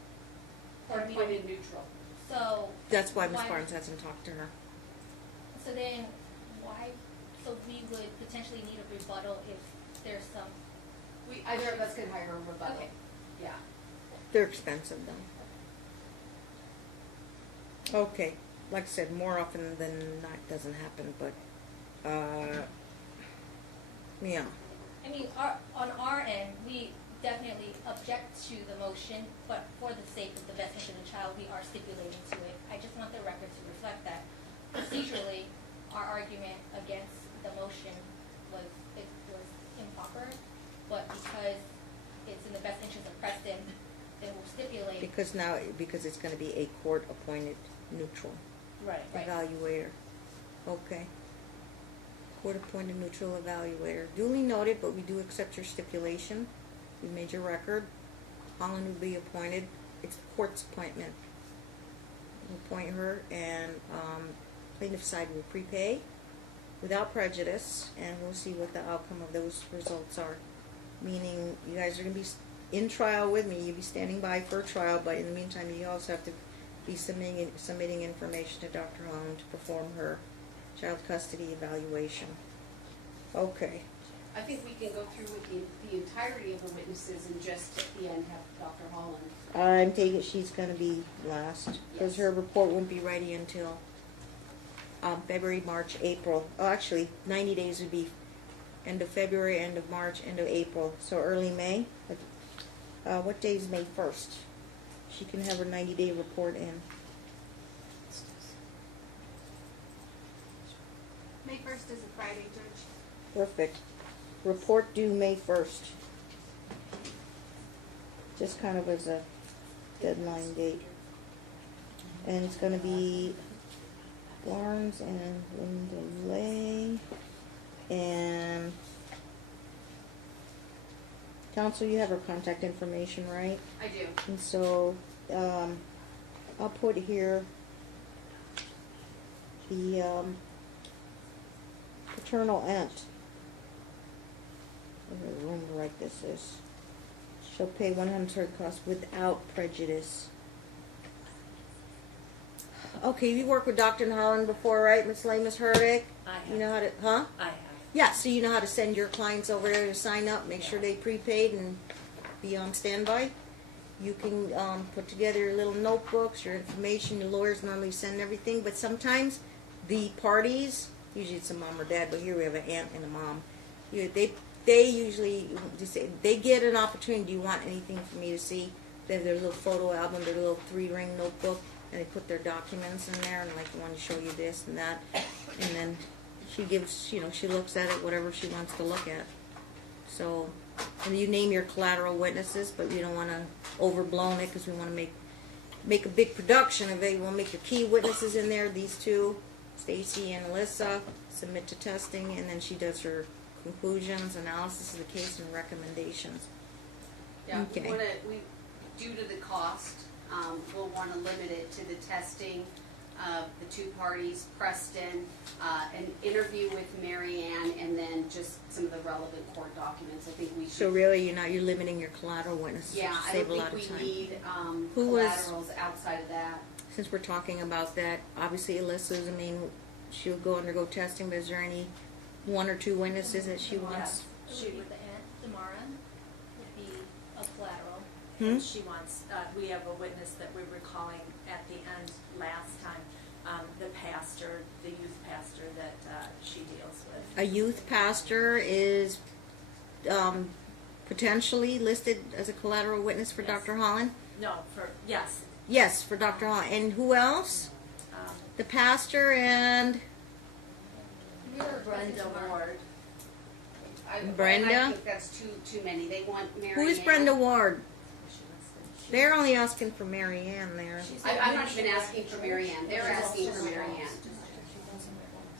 Court Or we don't- appointed neutral. So. That's why Ms. Barnes hasn't talked to her. So then, so we would potentially need a rebuttal if there's some, Either of us can hire a rebuttal. okay. Yeah. They're expensive, though. Okay. Like I said, more often than not doesn't happen, but, yeah. I mean, on our end, we definitely object to the motion, but for the sake of the best interest of the child, we are stipulating to it. I just want the record to reflect that. Procedurally, our argument against the motion was improper, but because it's in the best interest of Preston, then we'll stipulate. Because it's going to be a court-appointed neutral. Right. Right. evaluator. Okay. Court-appointed neutral evaluator. Duly noted, but we do accept your stipulation. We made your record. Holland will be appointed. It's the court's appointment. We'll appoint her, and plaintiff side will prepay without prejudice, and we'll see what the outcome of those results are. Meaning, you guys are going to be in trial with me. You'll be standing by for a trial, but in the meantime, you also have to be submitting information to Dr. Holland to perform her child custody evaluation. Okay. I think we can go through with the entirety of the witnesses and just at the end have Dr. Holland. I'm taking it she's going to be last, because Yes. her report won't be ready until February, March, April. Oh, actually, 90 days would be end of February, end of March, end of April, so early May. What day is May 1st? She can have her 90-day report in. May 1st is a Friday, Judge. Perfect. Report due May 1st. Just kind of as a deadline date. And it's going to be Barnes and Linda Lay. And counsel, you have her contact information, right? I do. And so, I'll put here the paternal aunt. Whatever room to write this is. Shall pay 100% cost without prejudice. Okay, you worked with Dr. Holland before, right, Miss Lay, Miss Herdick? I have. You know how to, huh? I have. Yeah, so you know how to send your clients over there to sign up, make sure they prepaid and be on standby. You can put together your little notebooks, your information. Your lawyers normally send everything, but sometimes the parties, usually it's a mom or dad, but here we have an aunt and a mom. They usually just say, they get an opportunity. Do you want anything for me to see? They have their little photo album, their little 3-ring notebook, and they put their documents in there, and like, I want to show you this and that, and then she gives, she looks at it, whatever she wants to look at. So, and you name your collateral witnesses, but we don't want to overblown it because we want to make a big production of it. You want to make your key witnesses in there, these two, Stacy and Alyssa, submit to testing, and then she does her conclusions, analysis of the case, and recommendations. Yeah, Okay. Due to the cost, we'll want to limit it to the testing of the two parties, Preston, an interview with Mary Ann, and then just some of the relevant court documents. I think we should. So really, you're limiting your collateral witnesses, Yeah, which I save a don't lot think of we time. need Who was- collaterals outside of that. Since we're talking about that, obviously Alyssa's, she'll go undergo testing, but is there any 1 or 2 witnesses that she wants? It would be the aunt, Damara, would be a collateral. Hmm? She wants, we have a witness that we're recalling at the end last time, the pastor, the youth pastor that she deals with. A youth pastor is potentially listed as a collateral witness for Yes. Dr. Holland? No, yes. Yes, for Dr. Holland. And who else? The pastor and Brenda Ward. Brenda? I think that's too many. They want Mary who is Ann. Brenda Ward? They're only asking for Mary Ann there. I'm not even asking for Mary Ann. They're asking for Mary Ann.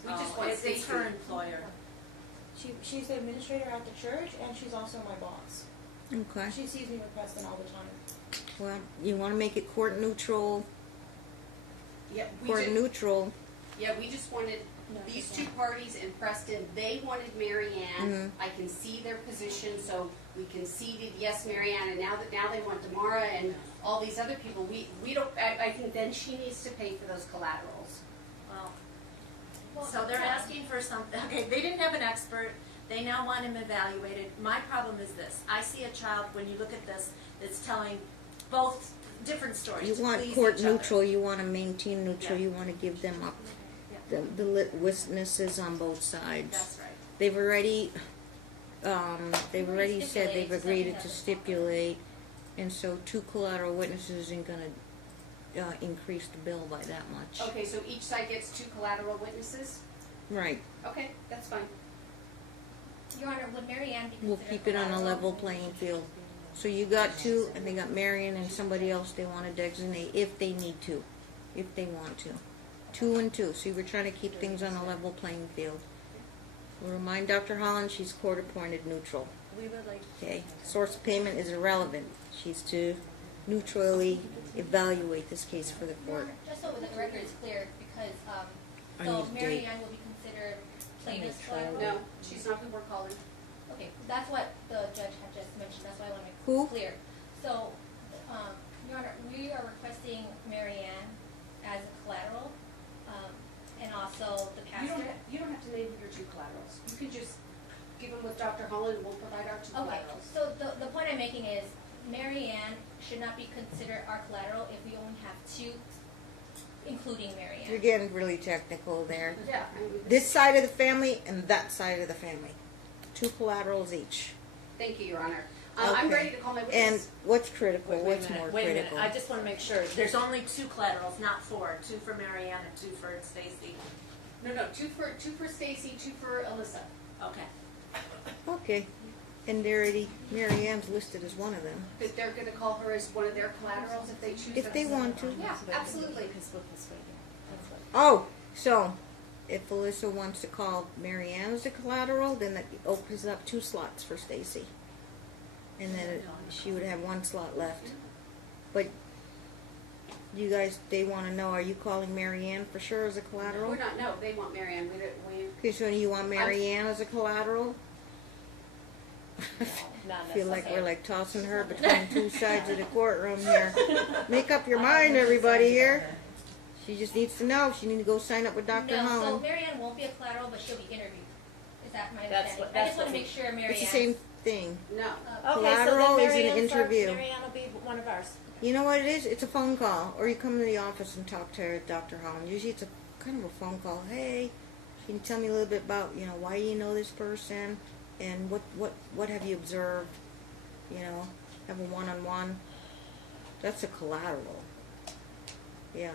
We just want It's Stacy. her employer. She's the administrator at the church, and she's also my boss. Okay. She sees me with Preston all the time. Well, you want to make it court neutral. Yeah, we just wanted these two parties and Preston. They wanted Mary Ann. Mhm. I can see their position, so we conceded yes, Mary Ann. And now they want Damara and all these other people. We don't. I think then she needs to pay for those collaterals. Well, so they're asking for something. Okay, they didn't have an expert. They now want him evaluated. My problem is this. I see a child, when you look at this, that's telling both different stories. You to want please court each other. neutral. You want to maintain neutral. Yeah. You want to give them up Yeah. the witnesses on both sides. That's right. They've already said they've Stipulated to agreed something to that- stipulate, and so 2 collateral witnesses isn't going to increase the bill by that much. Okay, so each side gets 2 collateral witnesses. Right. Okay, that's fine. Your Honor, would Mary Ann be We'll considered keep it on a collateral? level playing field. So you got 2, and they got Marion and somebody else they want to designate if they need to, if they want to. 2 and 2. See, we're trying to keep things on a level playing field. We'll remind Dr. Holland she's court-appointed neutral. We would like. Okay, source of payment is irrelevant. She's to neutrally evaluate this case for the court. Just so the record is clear, because, I so need a Mary date. Ann will be considered plaintiff's trial. collateral? No, she's not who we're calling. Okay, that's what the judge had just mentioned, that's why I want to make Who? it clear. So, Your Honor, we are requesting Mary Ann as a collateral, and also the pastor. You don't have to name your two collaterals. You can just give them with Dr. Holland and we'll provide our two Okay, collaterals. so the point I'm making is, Mary Ann should not be considered our collateral if we only have two, including Mary You're Ann. getting really technical there. Yeah. I mean, This side of the family and that side of the family. 2 collaterals each. Thank you, Your Honor. I'm Okay. ready to call my And witness. what's critical? Wait a What's minute, more wait a minute, critical? I just wanna make sure, there's only 2 collaterals, not 4, 2 for Mary Ann and 2 for Stacy. No, two for Stacy, 2 for Alyssa. Okay. Okay. And Mary Ann's listed as one of them. That they're gonna call her as one of their collaterals if they choose. If they want to. Yeah, absolutely. Oh, so if Alyssa wants to call Mary Ann as a collateral, then that opens up 2 slots for Stacy. And then she would have 1 slot left. But you guys, they want to know, are you calling Mary Ann for sure as a collateral? We're not, no, they want Mary Ann. We Okay, so you want Mary Ann as a collateral? I feel like we're like tossing her between 2 sides of the courtroom here. Make up your mind, everybody here. She just needs to know. She needs to go sign up with Dr. No, so Holland. Mary Ann won't be a collateral, but she'll be interviewed. Is that my That's understanding? what- I that's just want to what make sure Mary Ann. It's the same thing. no. Collateral is an interview. Mary Ann will be one of ours. You know what it is? It's a phone call. Or you come to the office and talk to Dr. Holland. Usually it's a kind of a phone call. Hey, can you tell me a little bit about, why you know this person? And what have you observed? Have a one-on-one. That's a collateral. Yeah.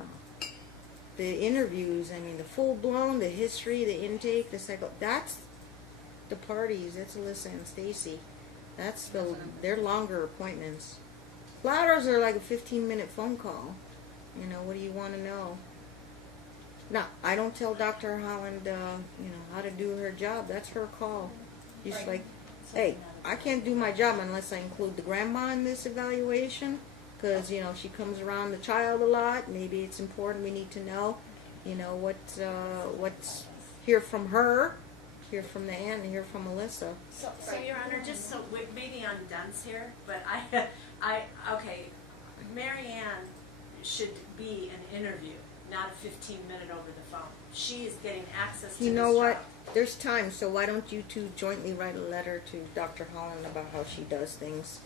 The interviews, the full-blown, the history, the intake, the cycle, that's the parties. That's Alyssa and Stacy. They're longer appointments. Collaterals are like a 15-minute phone call. What do you want to know? No, I don't tell Dr. Holland, how to do her job. That's her call. She's like, hey, I can't do my job unless I include the grandma in this evaluation, because she comes around the child a lot. Maybe it's important. We need to know, what's hear from her, hear from the aunt, and hear from Alyssa. So Your Honor, just so, maybe I'm dense here, but okay, Mary Ann should be an interview, not a 15-minute over the phone. She is getting access to You this know what? child. There's time, so why don't you two jointly write a letter to Dr. Holland about how she does things?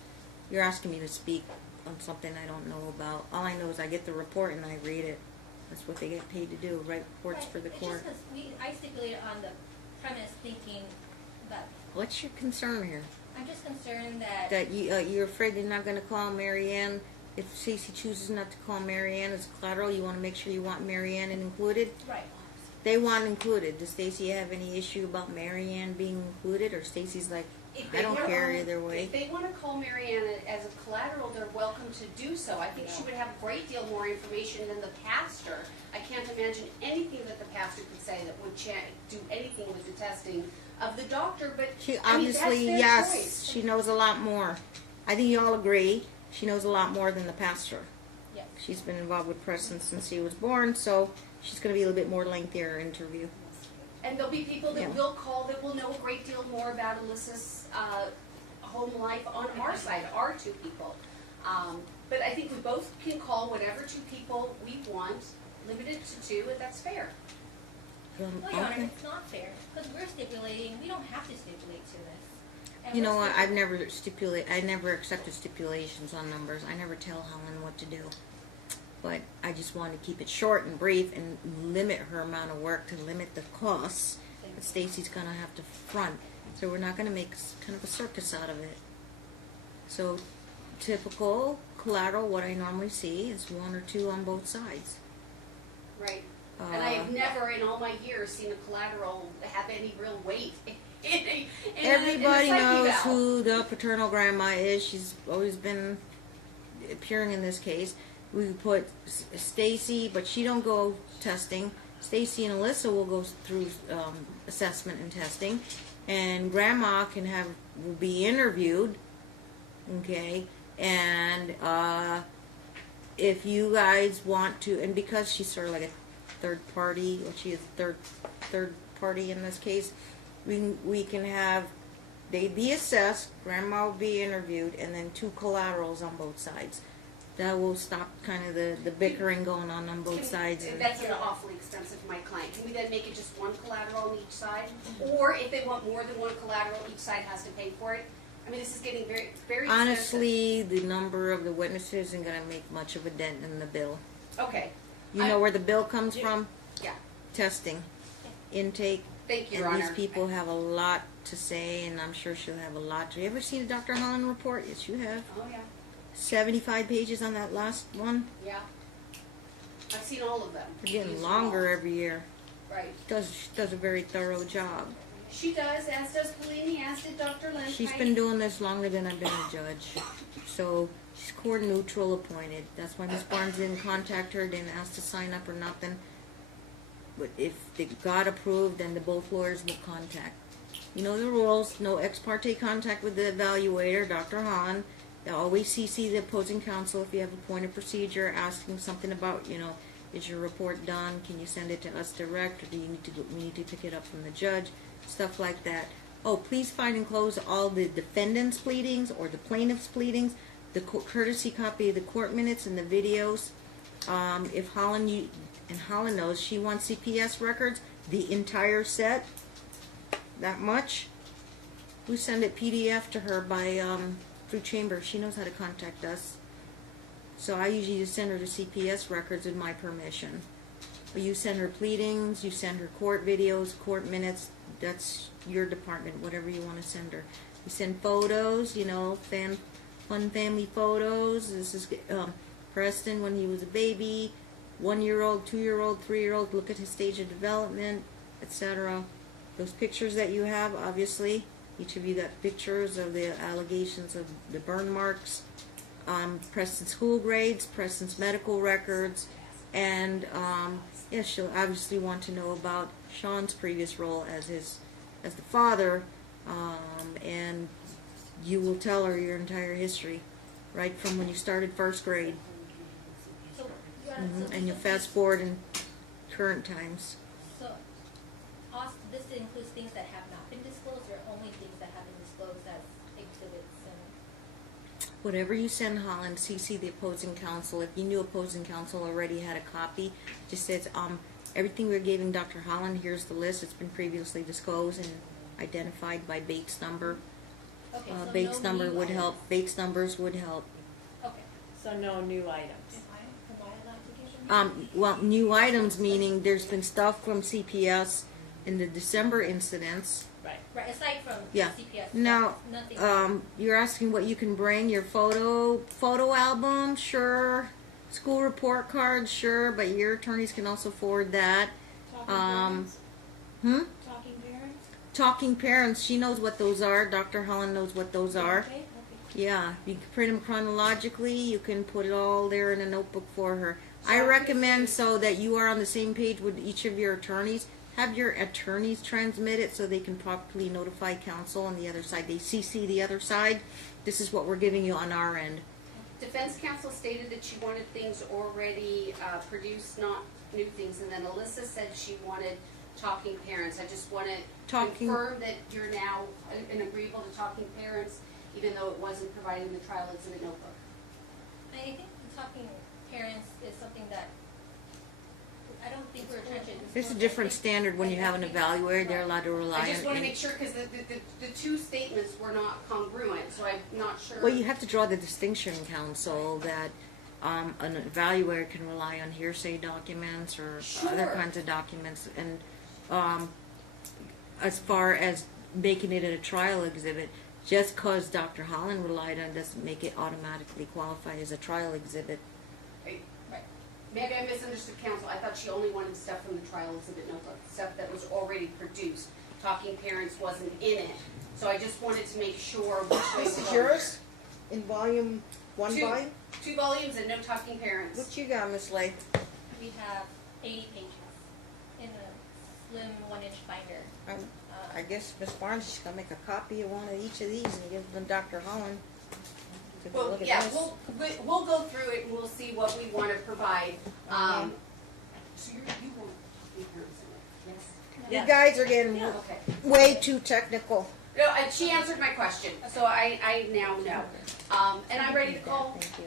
You're asking me to speak on something I don't know about. All I know is I get the report and I read it. That's what they get paid to do, write reports for the court. It's just because I stipulated on the premise thinking that, What's your concern here? I'm just concerned that. That you're afraid you're not going to call Mary Ann? If Stacey chooses not to call Mary Ann as collateral, you want to make sure you want Mary Ann included? Right. They want included. Does Stacy have any issue about Mary Ann being included, or Stacy's like, If I they don't wanna- care either way? If they want to call Mary Ann as a collateral, they're welcome to do so. I think she would have a great deal more information than the pastor. I can't imagine anything that the pastor could say that would do anything with the testing of the doctor, but She I mean, that's obviously, their yes, choice. she knows a lot more. I think you all agree. She knows a lot more than the pastor. Yes. She's been involved with Preston since he was born, so she's going to be a little bit more lengthier interview. And there'll be people that Yeah. will call that will know a great deal more about Alyssa's home life on our side, our 2 people. But I think we both can call whatever 2 people we want, limited to 2, and that's fair. Well, Your Honor, Okay. it's not fair, because we're stipulating, we don't have to stipulate to this. And You we're know what? stipulating- I never accepted stipulations on numbers. I never tell Helen what to do. But I just want to keep it short and brief and limit her amount of work to limit the costs that Stacy's going to have to front. So we're not going to make kind of a circus out of it. So typical collateral, what I normally see is 1 or 2 on both sides. Right. And I have never in all my years seen a collateral have any real weight. Everybody knows who. who the paternal grandma is. She's always been appearing in this case. we put Stacy, but she don't go testing. Stacy and Alyssa will go through assessment and testing, and Grandma will be interviewed. Okay, and if you guys want to, and because she's sort of like a third party, or she is third party in this case, we can have they be assessed, Grandma will be interviewed, and then 2 collaterals on both sides. That will stop kind of the bickering going on both sides. That's awfully expensive for my client. Can we then make it just 1 collateral on each side? Or if they want more than 1 collateral, each side has to pay for it? I mean, this is getting very, very expensive. Honestly, the number of the witnesses isn't going to make much of a dent in the bill. Okay. You know where the bill comes from? Yeah. Testing, intake. Thank you, And Your Honor. these people have a lot to say, and I'm sure she'll have a lot to. You ever see the Dr. Holland report? Yes, you have. Oh, yeah. 75 pages on that last one. Yeah. I've seen all of them. They're getting Used them longer all. every year. Right. She does a very thorough job. She does, as does Polini, as did Dr. Lynn. She's been doing this longer than I've been a judge. So she's court neutral appointed. That's why Ms. Barnes didn't contact her, didn't ask to sign up or nothing. But if they got approved, then both lawyers will contact. You know the rules, no ex parte contact with the evaluator, Dr. Hahn. They always CC the opposing counsel if you have a point of procedure, asking something about, is your report done? Can you send it to us direct, or do you we need to pick it up from the judge? Stuff like that. Oh, please find and close all the defendant's pleadings or the plaintiff's pleadings, the courtesy copy of the court minutes and the videos. If Holland knows, she wants CPS records, the entire set, that much. We send it PDF to her by through Chamber. She knows how to contact us. So I usually just send her the CPS records with my permission. You send her pleadings, you send her court videos, court minutes. That's your department, whatever you want to send her. You send photos, fun family photos. This is Preston when he was a baby, 1-year-old, 2-year-old, 3-year-old. Look at his stage of development, etc. Those pictures that you have, obviously, each of you got pictures of the allegations of the burn marks, Preston's school grades, Preston's medical records, and yes, she'll obviously want to know about Sean's previous role as the father, and you will tell her your entire history, right from when you started first grade, So, so and you'll fast forward in current times. So, also, this includes things that have not been disclosed, or only things that have been disclosed as exhibits and. Whatever you send Holland, CC the opposing counsel. If you knew opposing counsel already had a copy, just says, everything we're giving Dr. Holland, here's the list. It's been previously disclosed and identified by Bates number. Okay, so Bates no number new would items. help. Bates numbers would help. Okay. So no new items. Well, new items meaning there's been stuff from CPS in the December incidents. Right. Right, aside from Yeah. CPS. Now, nothing. you're asking what you can bring, your photo album, sure. School report cards, sure, but your attorneys can also forward that. Talking parents? Talking parents? Talking parents, she knows what those are. Dr. Holland knows what those are. Okay, okay. Yeah, you can print them chronologically. You can put it all there in a notebook for her. So I I recommend so that you are on the same page with each of your attorneys. Have your attorneys transmit it so they can properly notify counsel on the other side. They CC the other side. This is what we're giving you on our end. Defense counsel stated that she wanted things already produced, not new things, and then Alyssa said she wanted talking parents. I just want to confirm that you're now an agreeable to talking parents, even though it wasn't provided in the trial exhibit notebook. I think the talking parents is something that I don't think we're trying to disclose. There's a different standard when you have an evaluator. They're allowed to rely on. I just want to make sure, because the two statements were not congruent, so I'm not sure. Well, you have to draw the distinction, counsel, that an evaluator can rely on hearsay documents or other Sure. kinds of documents. And as far as making it a trial exhibit, just because Dr. Holland relied on it doesn't make it automatically qualify as a trial exhibit. Right. Maybe I misunderstood counsel. I thought she only wanted stuff from the trial exhibit notebook, stuff that was already produced. Talking parents wasn't in it, so I just wanted to make sure which way This to is go. yours in volume One Two. volume? 2 volumes and no talking parents. What you got, Miss Lay? We have 80 pages in a slim 1-inch binder. I guess Miss Barnes is gonna make a copy of one of each of these and give them Dr. Holland. Take a Well, look at yeah, this. we'll go through it and we'll see what we want to provide. So you want talking parents in it? Yes? You guys are getting Okay. way too technical. No, she answered my question, so I now know. And I'm ready to call, Thank you.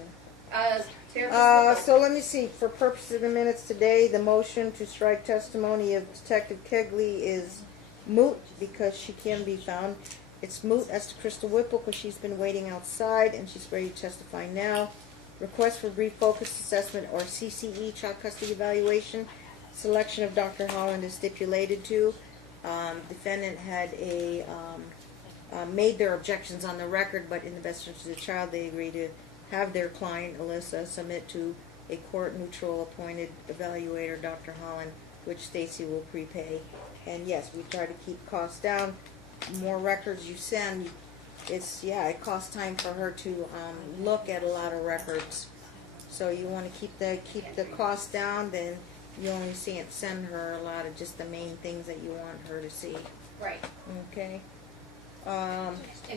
therapist. So let me see, for purposes of the minutes today, the motion to strike testimony of Detective Kegley is moot because she can be found. It's moot as to Crystal Whipple because she's been waiting outside and she's ready to testify now. Request for brief focus assessment or CCE, child custody evaluation. Selection of Dr. Holland is stipulated to. Defendant had made their objections on the record, but in the best interest of the child, they agreed to have their client, Alyssa, submit to a court-neutral appointed evaluator, Dr. Holland, which Stacy will prepay. And yes, we try to keep costs down. More records you send, it costs time for her to look at a lot of records. So you want to keep the cost down, then you only send her a lot of just the main things that you want her to see. Right. Okay. And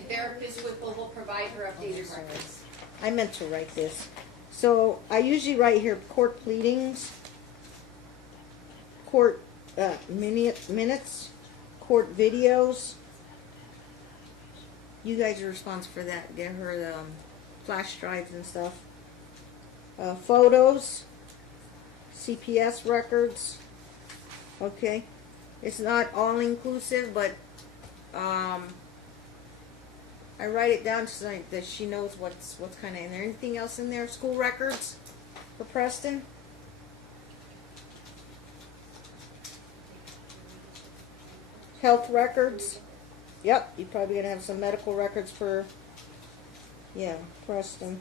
therapist will provide her updated records. I meant to write this. So I usually write here court pleadings, court minutes, court videos. You guys are responsible for that. Get her the flash drives and stuff. Photos, CPS records. Okay. It's not all inclusive, but I write it down so that she knows what's kind of in there. Anything else in there? School records for Preston? Health records? Yep, you're probably going to have some medical records for, Preston.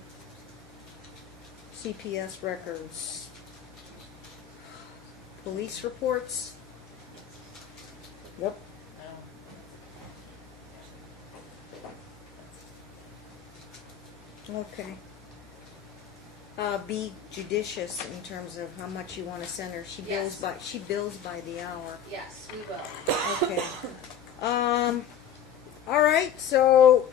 CPS records. Police reports? Yep. Okay. Be judicious in terms of how much you want to send her. She bills by the hour. Yes, we will. Okay. All right. So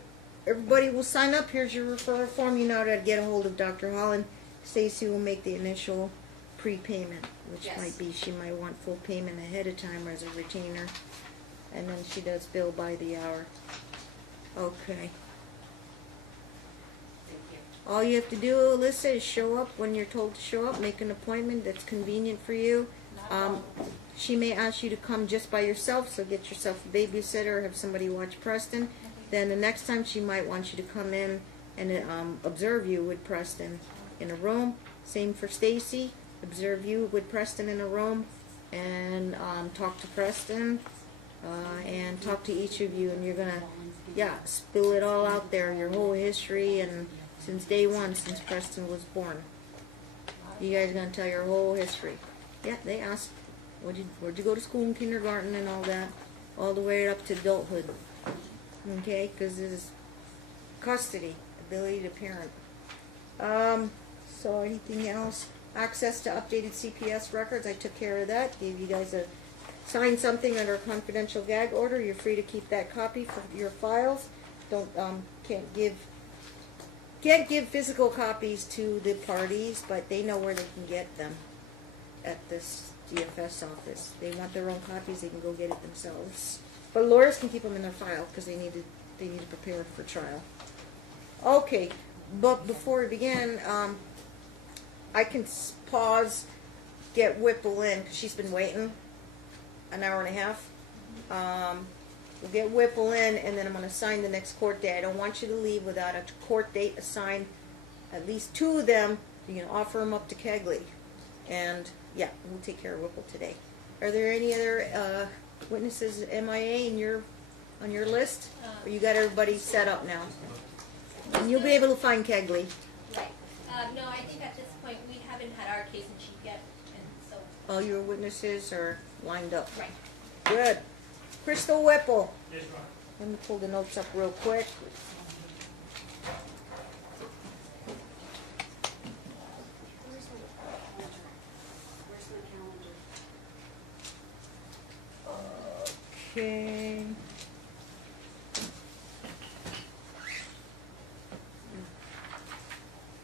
everybody will sign up. Here's your referral form. You know how to get a hold of Dr. Holland. Stacy will make the initial prepayment, which Yes. might be she might want full payment ahead of time as a retainer, and then she does bill by the hour. Okay. All you have to do, Alyssa, is show up when you're told to show up, make an appointment that's convenient for you. She may ask you to come just by yourself, so get yourself a babysitter or have somebody watch Preston. Then the next time she might want you to come in and observe you with Preston in a room. Same for Stacy, observe you with Preston in a room and talk to Preston and talk to each of you, and you're going to, spill it all out there, your whole history and since day one, since Preston was born. You guys are going to tell your whole history. Yeah, they asked, where'd you go to school in kindergarten and all that, all the way up to adulthood. Okay, because this is custody, ability to parent. So anything else? Access to updated CPS records, I took care of that. Gave you guys sign something under a confidential gag order. You're free to keep that copy for your files. Can't give physical copies to the parties, but they know where they can get them at this DFS office. They want their own copies, they can go get it themselves. But lawyers can keep them in their file because they need to prepare for trial. Okay, but before we begin, I can pause, get Whipple in because she's been waiting an hour and a half. We'll get Whipple in, and then I'm going to assign the next court date. I don't want you to leave without a court date assigned. At least 2 of them, you can offer them up to Kegley. And, we'll take care of Whipple today. Are there any other witnesses MIA on your list? Or you got everybody set up now? And you'll be able to find Kegley. Right. No, I think at this point we haven't had our case in chief yet, and so. All your witnesses are lined up. Right. Good. Crystal Whipple. Yes, ma'am. Let me pull the notes up real quick. Okay.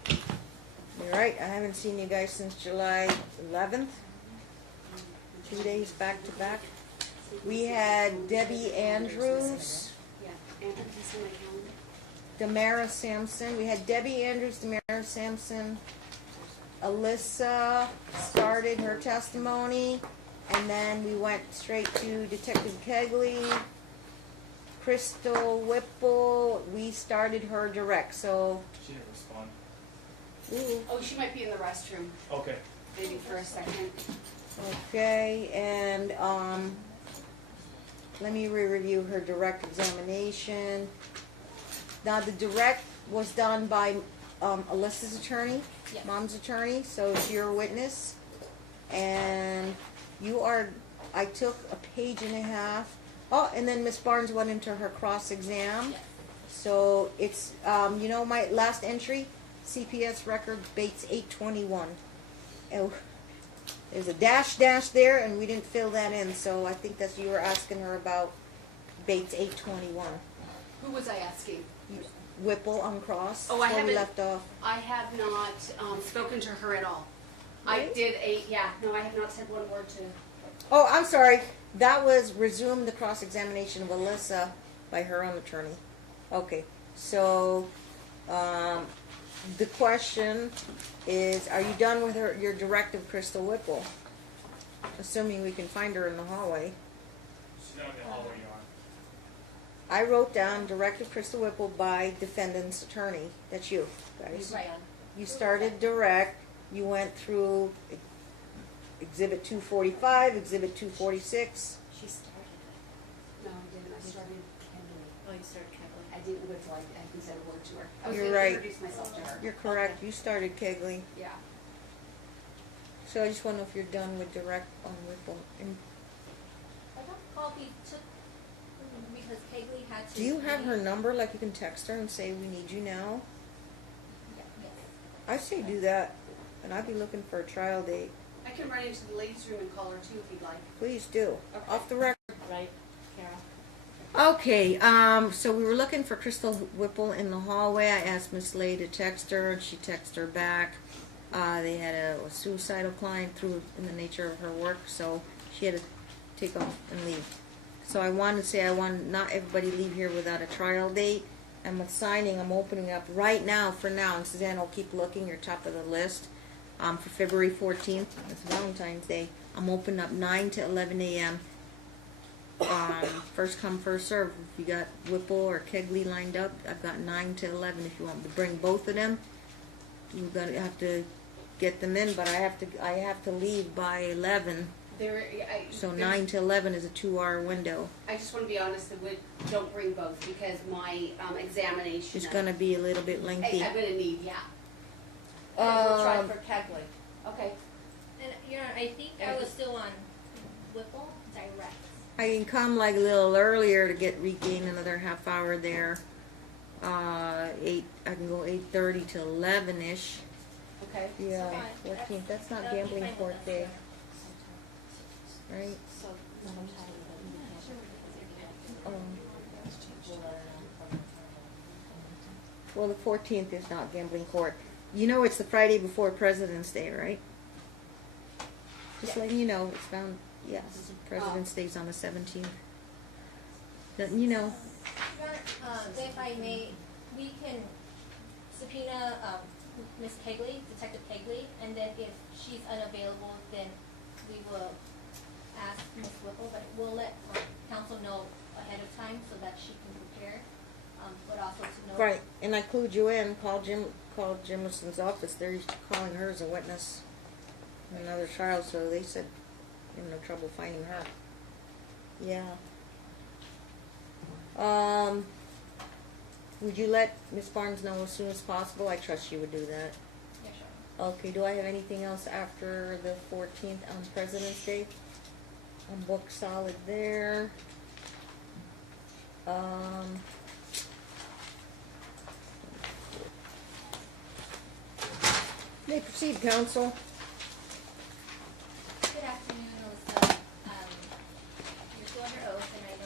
All right, I haven't seen you guys since July 11th. 2 days back to back. We had Debbie Andrews, Yeah, and this is my calendar. Damara Sampson. We had Debbie Andrews, Damara Sampson. Alyssa started her testimony, and then we went straight to Detective Kegley. Crystal Whipple, we started her direct, so. She didn't respond. Ooh. Oh, she might be in the restroom, Okay. maybe for a second. Okay, and, let me re-review her direct examination. Now, the direct was done by, Alyssa's attorney, Yes. mom's attorney, so it's your witness. And you are, I took a page and a half. Oh, and then Miss Barnes went into her cross-exam. Yes. So it's, you know, my last entry, CPS record, Bates 821. Oh, there's a dash there, and we didn't fill that in, so I think that's, you were asking her about Bates 821. Who was I asking? Whipple on cross. Oh, I where we haven't- left off. I have not spoken to her at all. I Really? did I have not said one word to. Oh, I'm sorry. That was resume the cross-examination of Alyssa by her own attorney. Okay, so the question is, are you done with your directive, Crystal Whipple? Assuming we can find her in the hallway. She's not in the hallway, Your Honor. I wrote down directive Crystal Whipple by defendant's attorney. That's you, guys. Right. You started direct. You went through Exhibit 245, Exhibit 246. She started it. No, I didn't. I started Kimberly. Oh, you started Kathleen. I didn't whistle. I haven't said a word to her. I was You're going right. to introduce myself to her. You're correct. You started Kegley. Yeah. So I just want to know if you're done with direct on Whipple. And I don't recall if we took, because Kegley had to. do you have her number? Like you can text her and say, we need you now? Yeah, yes. I say do that. And I'd be looking for a trial date. I can run into the ladies' room and call her too if you'd like. Please do. Okay. Off the record. Right, Carol? Okay, so we were looking for Crystal Whipple in the hallway. I asked Miss Lay to text her, and she texted her back. They had a suicidal client through in the nature of her work, so she had to take off and leave. So I wanted to say I want not everybody leave here without a trial date. I'm assigning, I'm opening up right now for now, and Suzanne will keep looking, you're top of the list. For February 14th, it's Valentine's Day. I'm opening up 9 to 11 a.m. First come, first serve. If you got Whipple or Kegley lined up, I've got 9 to 11. If you want to bring both of them, you're gonna have to get them in. But I have to leave by 11. So 9 to 11 is a 2-hour window. I just want to be honest. Don't bring both because my examination. It's gonna be a little bit lengthy. I'm gonna need We'll try for Kegley. Okay. And, you know, I think I was still on Whipple direct. I can come like a little earlier to regain another half hour there. 8. I can go 8:30 to 11ish. Okay. Yeah, Fine. 14th. That's not That'll be gambling fine with court us, day, yeah. right? So, sometime Um, we'll let her know. well, the 14th is not gambling court. You know, it's the Friday before President's Day, right? Just letting you know, it's found. Yes, President's Day's on the 17th. Letting you know. Your Honor, if I may, we can subpoena Ms. Kegley, Detective Kegley, and then if she's unavailable, then we will ask Ms. Whipple, but we'll let counsel know ahead of time so that she can prepare, but also to know. Right, and I clued you in. Called Jimerson's office. They're calling her as a witness in another trial, so they said they have no trouble finding her. Yeah. Would you let Miss Barnes know as soon as possible? I trust she would do that. Yeah, sure. Okay, do I have anything else after the 14th on President's Day? I'm booked solid there. May proceed, counsel. Good afternoon, Alyssa. You're still under oath, and I know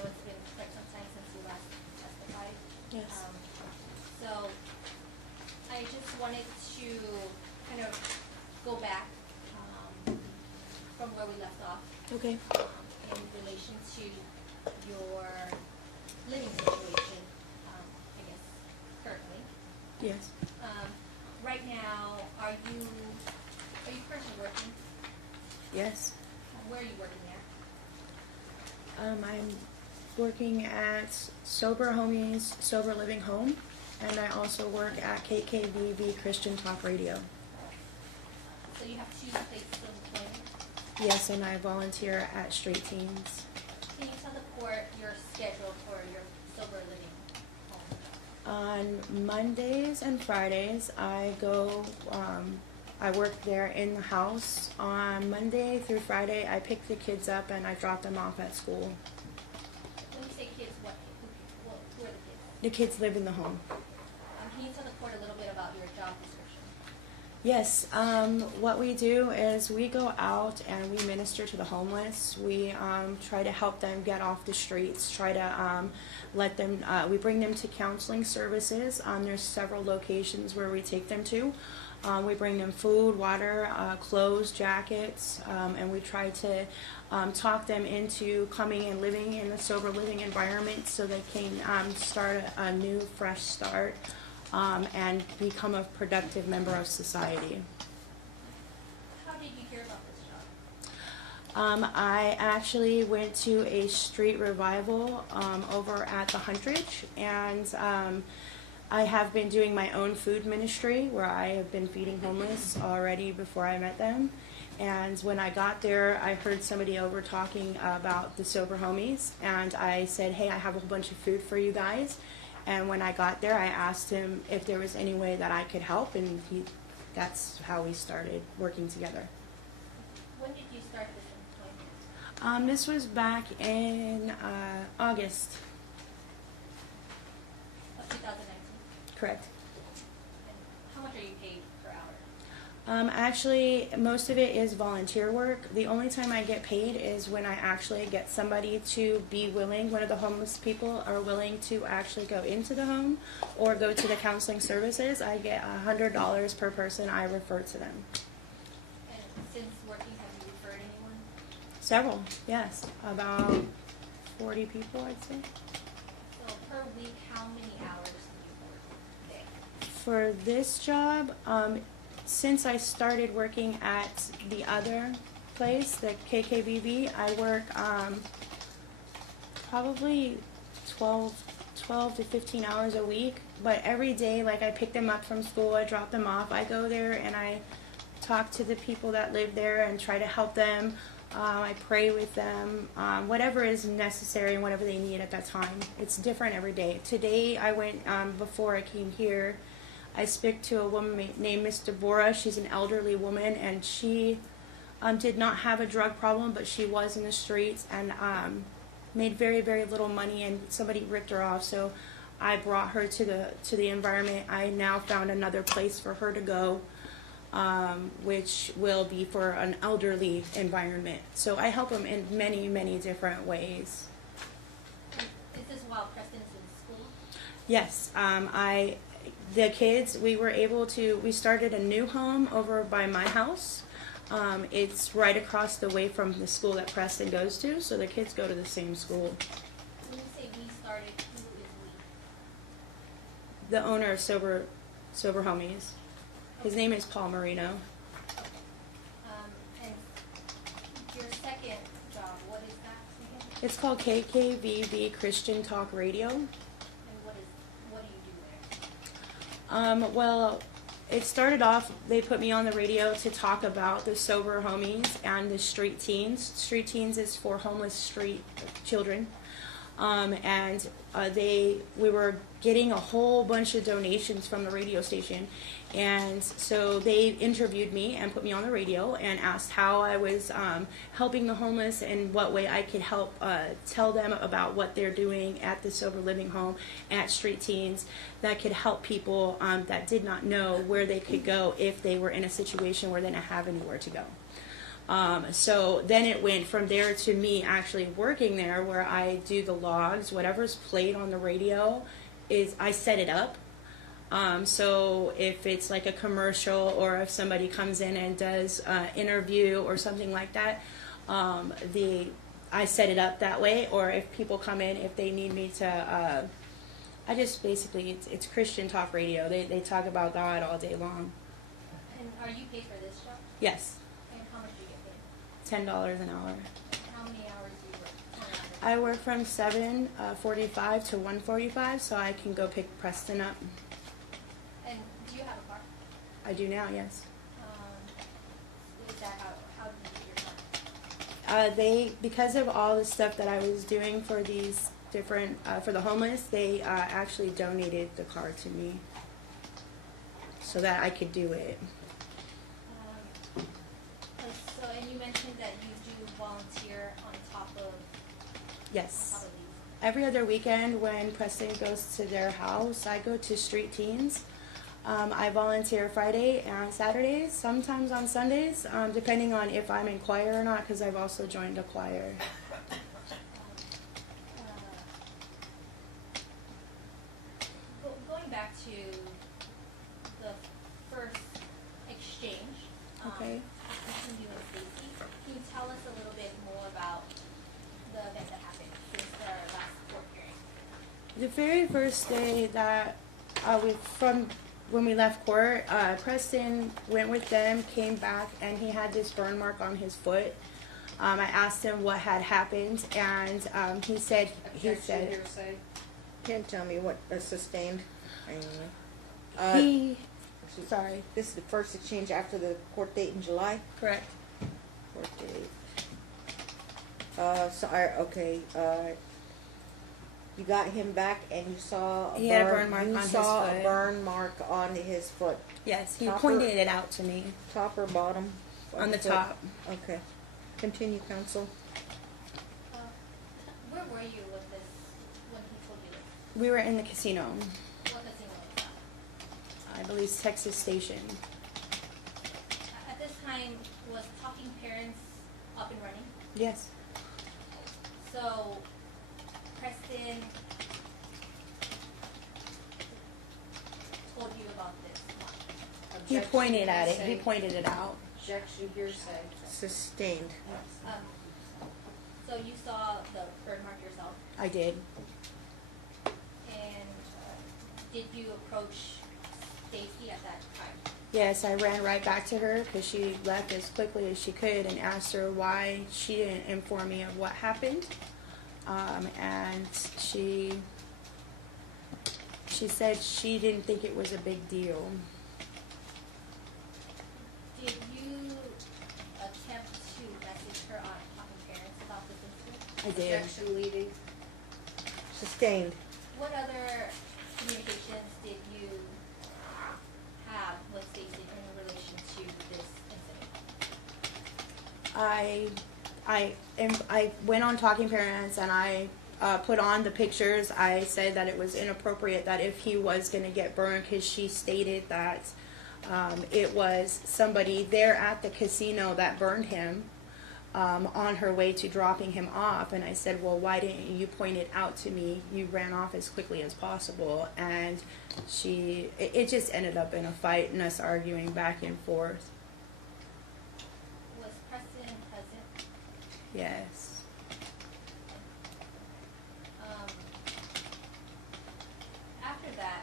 Okay. In relation to your living situation, I guess, currently. Yes. Right now, are you currently working? Yes. Where are you working at? I'm working at Sober Homies Sober Living Home, and I also work at KKVV Christian Talk Radio. So you have two places of employment. Yes, and I volunteer at Straight Teens. Can you tell the court your schedule for your sober living home? On Mondays and Fridays, I go, I work there in the house. On Monday through Friday, I pick the kids up and I drop them off at school. When you say kids, who are the kids? The kids live in the home. Can you tell the court a little bit about your job description? Yes, what we do is we go out and we minister to the homeless. We try to help them get off the streets, try to let them, we bring them to counseling services. There's several locations where we take them to. We bring them food, water, clothes, jackets, and we try to talk them into coming and living in a sober living environment so they can start a new, fresh start. And become a productive member of society. How did you hear about this job? I actually went to a street revival over at the Huntridge, and I have been doing my own food ministry where I have been feeding homeless already before I met them. And when I got there, I heard somebody over talking about the Sober Homies, and I said, hey, I have a whole bunch of food for you guys. And when I got there, I asked him if there was any way that I could help, and that's how we started working together. When did you start this employment? This was back in August. Of 2019? Correct. And how much are you paid per hour? Actually, most of it is volunteer work. The only time I get paid is when I actually get somebody to be willing, one of the homeless people are willing to actually go into the home or go to the counseling services. I get $100 per person I refer to them. And since working, have you referred anyone? Several, yes. About 40 people, I'd say. So per week, how many hours do you work a day? For this job, since I started working at the other place, the KKVV, I work probably 12 to 15 hours a week. But every day, like I pick them up from school, I drop them off, I go there and I talk to the people that live there and try to help them. I pray with them, whatever is necessary and whatever they need at that time. It's different every day. Today I went, before I came here, I spoke to a woman named Miss Deborah. She's an elderly woman, and she did not have a drug problem, but she was in the streets and made very, very little money, and somebody ripped her off. So I brought her to the environment. I now found another place for her to go, which will be for an elderly environment. So I help them in many, many different ways. Is this while Preston is in school? Yes, the kids, we started a new home over by my house. It's right across the way from the school that Preston goes to, so the kids go to the same school. When you say we started, who is we? The owner of Sober Homies. His name is Paul Marino. And your second job, what is that again? It's called KKVV Christian Talk Radio. And what do you do there? Well, it started off, they put me on the radio to talk about the Sober Homies and the Street Teens. Street Teens is for homeless street children. We were getting a whole bunch of donations from the radio station, and so they interviewed me and put me on the radio and asked how I was helping the homeless and what way I could help tell them about what they're doing at the Sober Living Home, at Street Teens, that could help people that did not know where they could go if they were in a situation where they didn't have anywhere to go. So then it went from there to me actually working there, where I do the logs. Whatever's played on the radio is I set it up. So if it's like a commercial, or if somebody comes in and does an interview or something like that, I set it up that way, or if people come in, if they need me to, I just basically, it's Christian talk radio. They talk about God all day long. And are you paid for this job? Yes, And how much do you get paid? $10 an hour. And how many hours do you work? I work from 7:45 to 1:45, so I can go pick Preston up. And do you have a car? I do now, yes. Is that how do you get your car? They, because of all the stuff that I was doing for these different, for the homeless, they actually donated the car to me so that I could do it. So, and you mentioned that you do volunteer on top of Yes. these. Every other weekend when Preston goes to their house, I go to Street Teens. I volunteer Friday and Saturdays, sometimes on Sundays, depending on if I'm in choir or not, because I've also joined a choir. Going back to the first exchange, Okay. between you and Stacy, can you tell us a little bit more about the event that happened since our last court hearing? The very first day that when we left court, Preston went with them, came back, and he had this burn mark on his foot. I asked him what had happened, and he said Objection, hearsay. Can't tell me what sustained. Sorry, This is the first exchange after the court date in July? correct. Court date. You got him back and you saw He had a burn mark you on his saw foot. a burn mark on his foot. Yes, he Topper- pointed it out to me Top or bottom? on the foot? top. Okay. Continue, counsel. Where were you with this when he told you this? We were in the casino. What casino was that? I believe Texas Station. At this time, was Talking Parents up and running? Yes. So, Preston told you about this one. He Objection, pointed at it. He hearsay. pointed it out. Objection, hearsay. Sustained. So you saw the burn mark yourself, I did. and did you approach Stacy at that time? Yes, I ran right back to her because she left as quickly as she could and asked her why she didn't inform me of what happened. And she said she didn't think it was a big deal. Did you attempt to message her on Talking Parents about this incident? I did. Objection, leading. Sustained. What other communications did you have with Stacy in relation to this incident? I went on Talking Parents and I put on the pictures. I said that it was inappropriate that if he was going to get burned, because she stated that it was somebody there at the casino that burned him on her way to dropping him off. And I said, well, why didn't you point it out to me? You ran off as quickly as possible. And it just ended up in a fight and us arguing back and forth. Was Preston present? Yes. After that,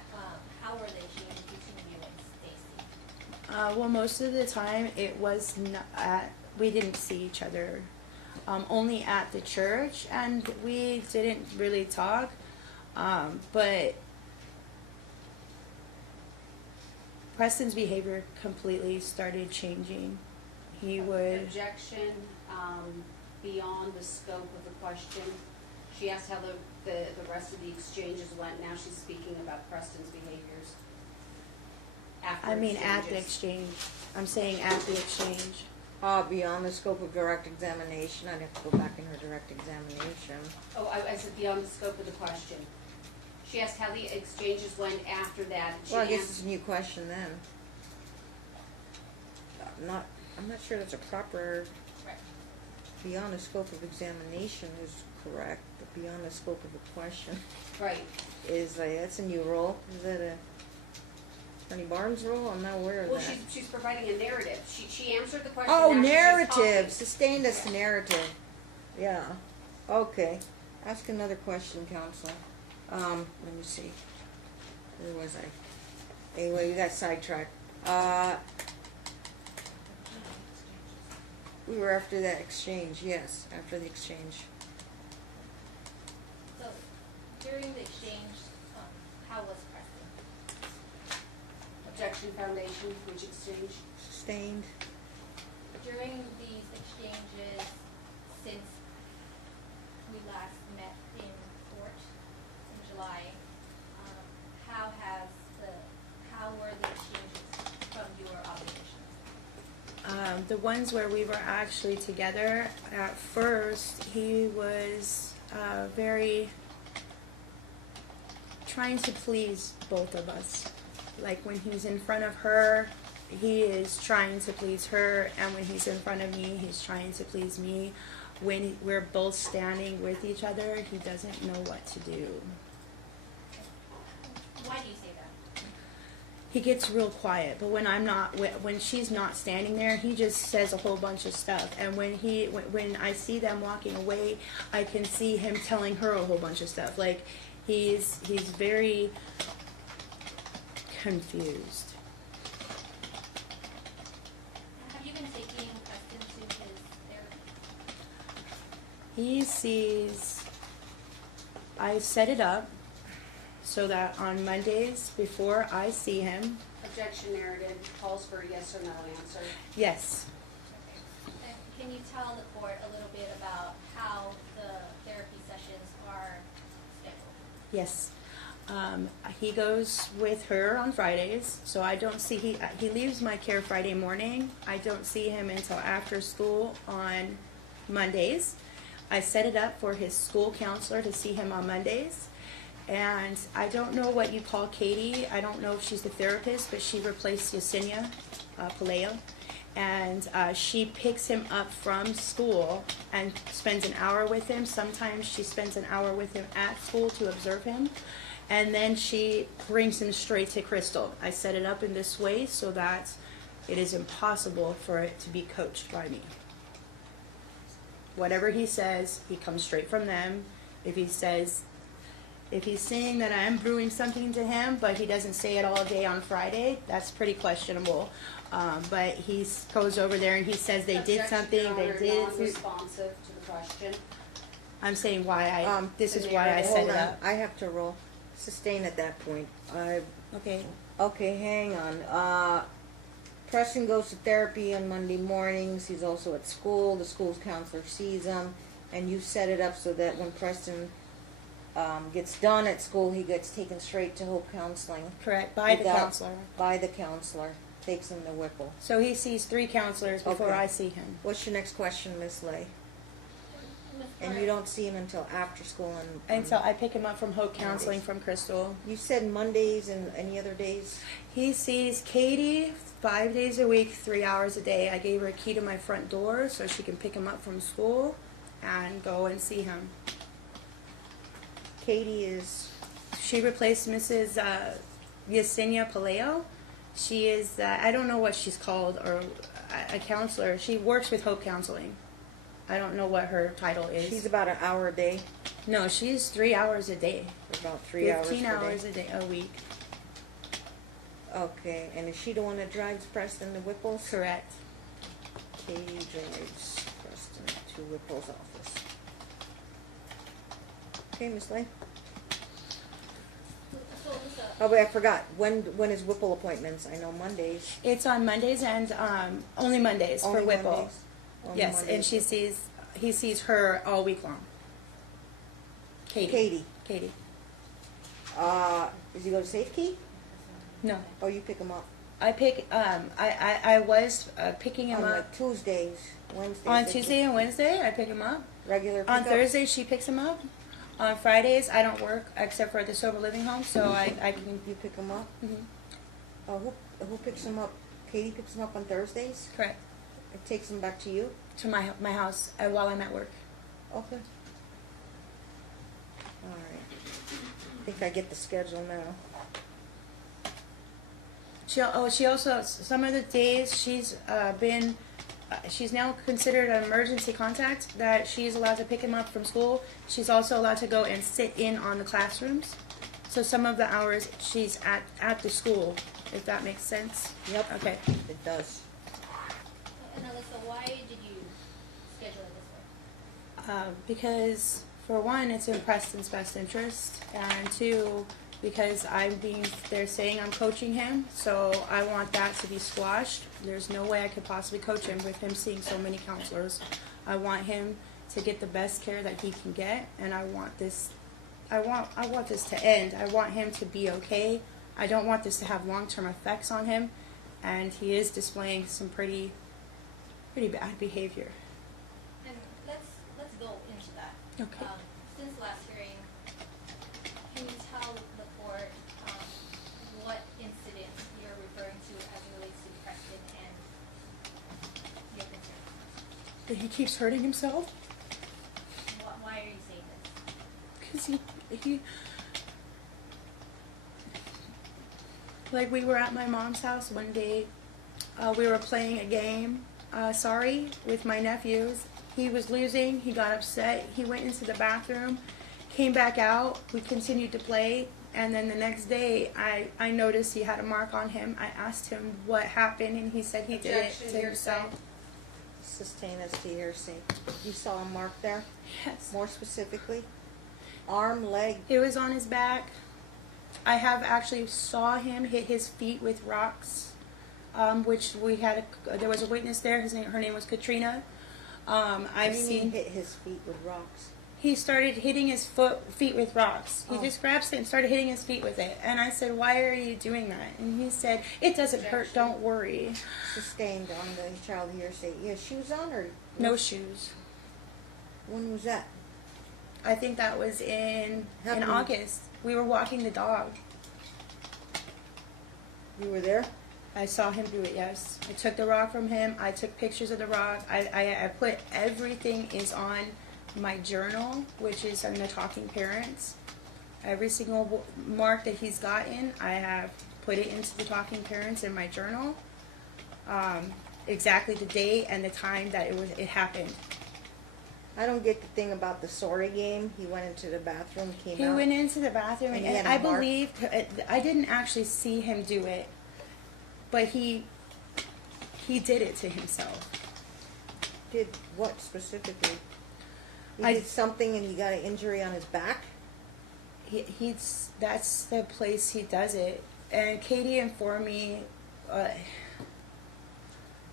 how were they changed between you and Stacy? Well, most of the time it was not we didn't see each other, only at the church, and we didn't really talk. But Preston's behavior completely started changing. He would. Objection, beyond the scope of the question. She asked how the rest of the exchanges went. Now she's speaking about Preston's behaviors. After I mean, at the exchanges. exchange. I'm saying at the exchange. Beyond the scope of direct examination. I'd have to go back in her direct examination. Oh, I said beyond the scope of the question. She asked how the exchanges went after that. and she Well, I guess answered- it's a new question then. I'm not sure that's a proper, Right. beyond the scope of examination is correct, but beyond the scope of the question Right. is, that's a new rule. Is that Attorney Barnes' role? I'm not aware of Well, that. she's providing a narrative. She answered the question. Oh, now she's just narrative, talking. sustained as to narrative. Yeah, okay. Ask another question, counsel. Let me see. Where was I? Anyway, we got sidetracked. We were after that exchange, yes, after the exchange. So during the exchange, how was Preston? Objection foundation, which exchange? Sustained. During these exchanges, since we last met in court in July, how were the exchanges from your observations? The ones where we were actually together, at first, he was very trying to please both of us. Like when he's in front of her, he is trying to please her, and when he's in front of me, he's trying to please me. When we're both standing with each other, he doesn't know what to do. Why do you say that? He gets real quiet, but when she's not standing there, he just says a whole bunch of stuff. And when I see them walking away, I can see him telling her a whole bunch of stuff. Like he's very confused. Have you been taking Preston to his therapy? He sees, I set it up so that on Mondays before I see him, Objection narrative calls for a yes or no answer. yes, And can you tell the court a little bit about how the therapy sessions are scheduled? yes. He goes with her on Fridays, so I don't see, he leaves my care Friday morning. I don't see him until after school on Mondays. I set it up for his school counselor to see him on Mondays. And I don't know what you call Katie. I don't know if she's the therapist, but she replaced Yesenia Paleo. And she picks him up from school and spends an hour with him. Sometimes she spends an hour with him at school to observe him. And then she brings him straight to Crystal. I set it up in this way so that it is impossible for it to be coached by me. Whatever he says, he comes straight from them. If he's saying that I'm brewing something to him, but he doesn't say it all day on Friday, that's pretty questionable. But he goes over there and he says they did Objection, something, Your they Honor, did. non-responsive to the question. I'm saying why this the is why I narrative. set Hold it on, up. I have to roll. Sustain at that point. Okay. Okay, hang on. Preston goes to therapy on Monday mornings. He's also at school. The school's counselor sees him, and you set it up so that when Preston gets done at school, he gets taken straight to Hope Counseling. Correct. By the Without- counselor. By the counselor. Takes him to Whipple. So he sees 3 counselors before Okay. I see him. What's your next question, Miss Lay? Ms. And Flores, you don't see him until after school and Until I pick him up from Hope Counseling from Crystal. you said Mondays and any other days? He sees Katie 5 days a week, 3 hours a day. I gave her a key to my front door so she can pick him up from school and go and see him. Katie is She replaced Mrs. Yesenia Paleo. She is, I don't know what she's called, or a counselor. She works with Hope Counseling. I don't know what her title is. she's about an hour a day. No, she's 3 hours a day. About 3 hours 15 per hours day. a day, a week. Okay, and is she the one that drives Preston to Whipple's? Correct. Katie drives Preston to Whipple's office. Okay, Miss Lay. so Lisa, Oh, wait, I forgot. When is Whipple appointments? I know Mondays. It's on Mondays and only Mondays Only for Whipple. Mondays? Only Yes, and Mondays. he sees her all week long. Katie. Katie. Does he go to Safekey? No, Or you pick him up? I pick. I was picking him On up like Tuesdays, Wednesdays. on they Tuesday and Wednesday. I pick him up. Regular On pickups? Thursday, she picks him up. On Fridays, I don't work except for the sober living home, so I can. You pick him up? Mhm. Who picks him up? Katie picks him up on Thursdays? Correct. It takes him back to you? To my house while I'm at work. Okay. All right. I think I get the schedule now. She also, some of the days she's now considered an emergency contact, that she's allowed to pick him up from school. She's also allowed to go and sit in on the classrooms. So some of the hours she's at the school, if that makes sense. Yep. Okay. It does. And Alyssa, why did you schedule it this way? Because for one, it's in Preston's best interest, and two, because they're saying I'm coaching him, so I want that to be squashed. There's no way I could possibly coach him with him seeing so many counselors. I want him to get the best care that he can get, and I want this to end. I want him to be okay. I don't want this to have long-term effects on him, and he is displaying some pretty bad behavior. And let's go into that. Okay. Since last hearing, can you tell the court what incident you're referring to as it relates to Preston and your concern? That he keeps hurting himself. Why are you saying this? Because he like, we were at my mom's house one day. We were playing a game, with my nephews. He was losing. He got upset. He went into the bathroom, came back out. We continued to play. And then the next day, I noticed he had a mark on him. I asked him what happened, and he said he did it Objection, to himself. hearsay. Sustain as to hearsay. You saw a mark there? Yes. More specifically? Arm, leg? It was on his back. I have actually saw him hit his feet with rocks, which there was a witness there. Her name was Katrina. I've What do you mean seen hit his feet with rocks? he started hitting his feet with rocks. He Oh. just grabbed it and started hitting his feet with it. And I said, "Why are you doing that?" And he said, "It doesn't hurt. Don't worry." Sustained on the child hearsay. You had shoes on or? No shoes. When was that? I think that was in Happened- August. We were walking the dog. You were there? I saw him do it, yes. I took the rock from him. I took pictures of the rock. I put everything is on my journal, which is on the Talking Parents. Every single mark that he's gotten, I have put it into the Talking Parents in my journal. Exactly the date and the time that it happened. I don't get the thing about the sorry game. He went into the bathroom, came He out. went into the bathroom, And and, he had a I mark? believe I didn't actually see him do it, but he did it to himself. Did what specifically? He I- did something and he got an injury on his back? That's the place he does it. And Katie informed me,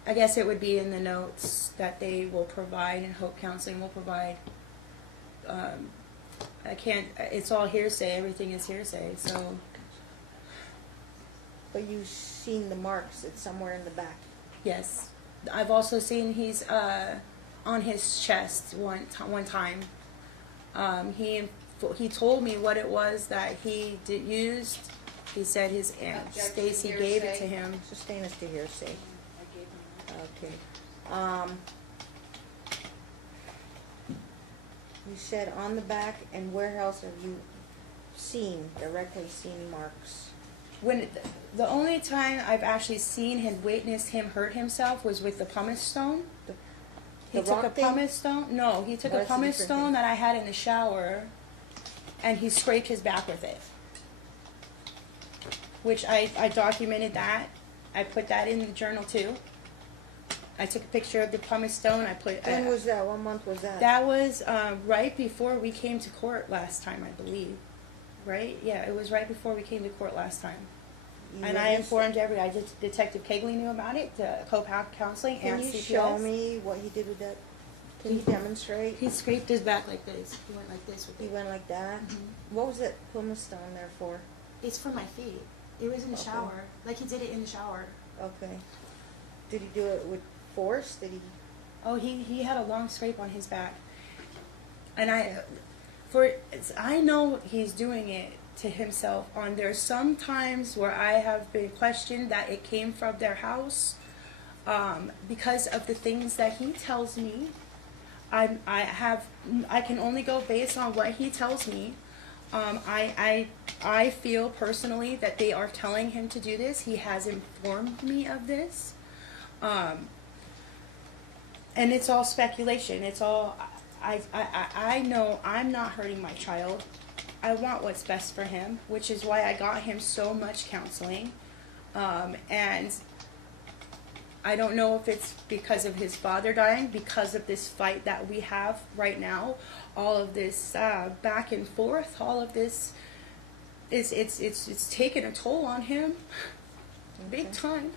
I guess it would be in the notes that they will provide and Hope Counseling will provide. It's all hearsay, everything is hearsay, so. But you've seen the marks. It's somewhere in the back. Yes. I've also seen he's on his chest one time. He told me what it was that he used. He said his aunt Objection, Stacy gave it to hearsay. him. Sustain as to hearsay. I gave him Okay. You said on the back, and where else have you directly seen marks? When the only time I've actually seen him witnessed him hurt himself was with the pumice stone. He The took a rock thing? pumice stone. No, he took Oh, a that's a pumice different stone thing. that I had in the shower, and he scraped his back with it. Which I documented that. I put that in the journal too. I took a picture of the pumice stone. I put. When was that? What month was that? That was right before we came to court last time, I believe. Right? Yeah, it was right before we came to court last time. You And I witnessed informed Detective Kegley knew about it, the co-pack counseling, it? Can and you CPS. show me what he did with that? Can you demonstrate? He scraped his back like this. He went like this with He it. went like that? Mhm. What was that pumice stone there for? It's for my feet. It was in the Okay. shower. Like he did it in the shower. Okay. Did he do it with force? Did he? Oh, he had a long scrape on his back. And I know he's doing it to himself. There's some times where I have been questioned that it came from their house, because of the things that he tells me. I can only go based on what he tells me. I feel personally that they are telling him to do this. He has informed me of this. And it's all speculation. It's all, I know I'm not hurting my child. I want what's best for him, which is why I got him so much counseling. And I don't know if it's because of his father dying, because of this fight that we have right now, all of this back and forth, all of this it's taken a toll on him, big time.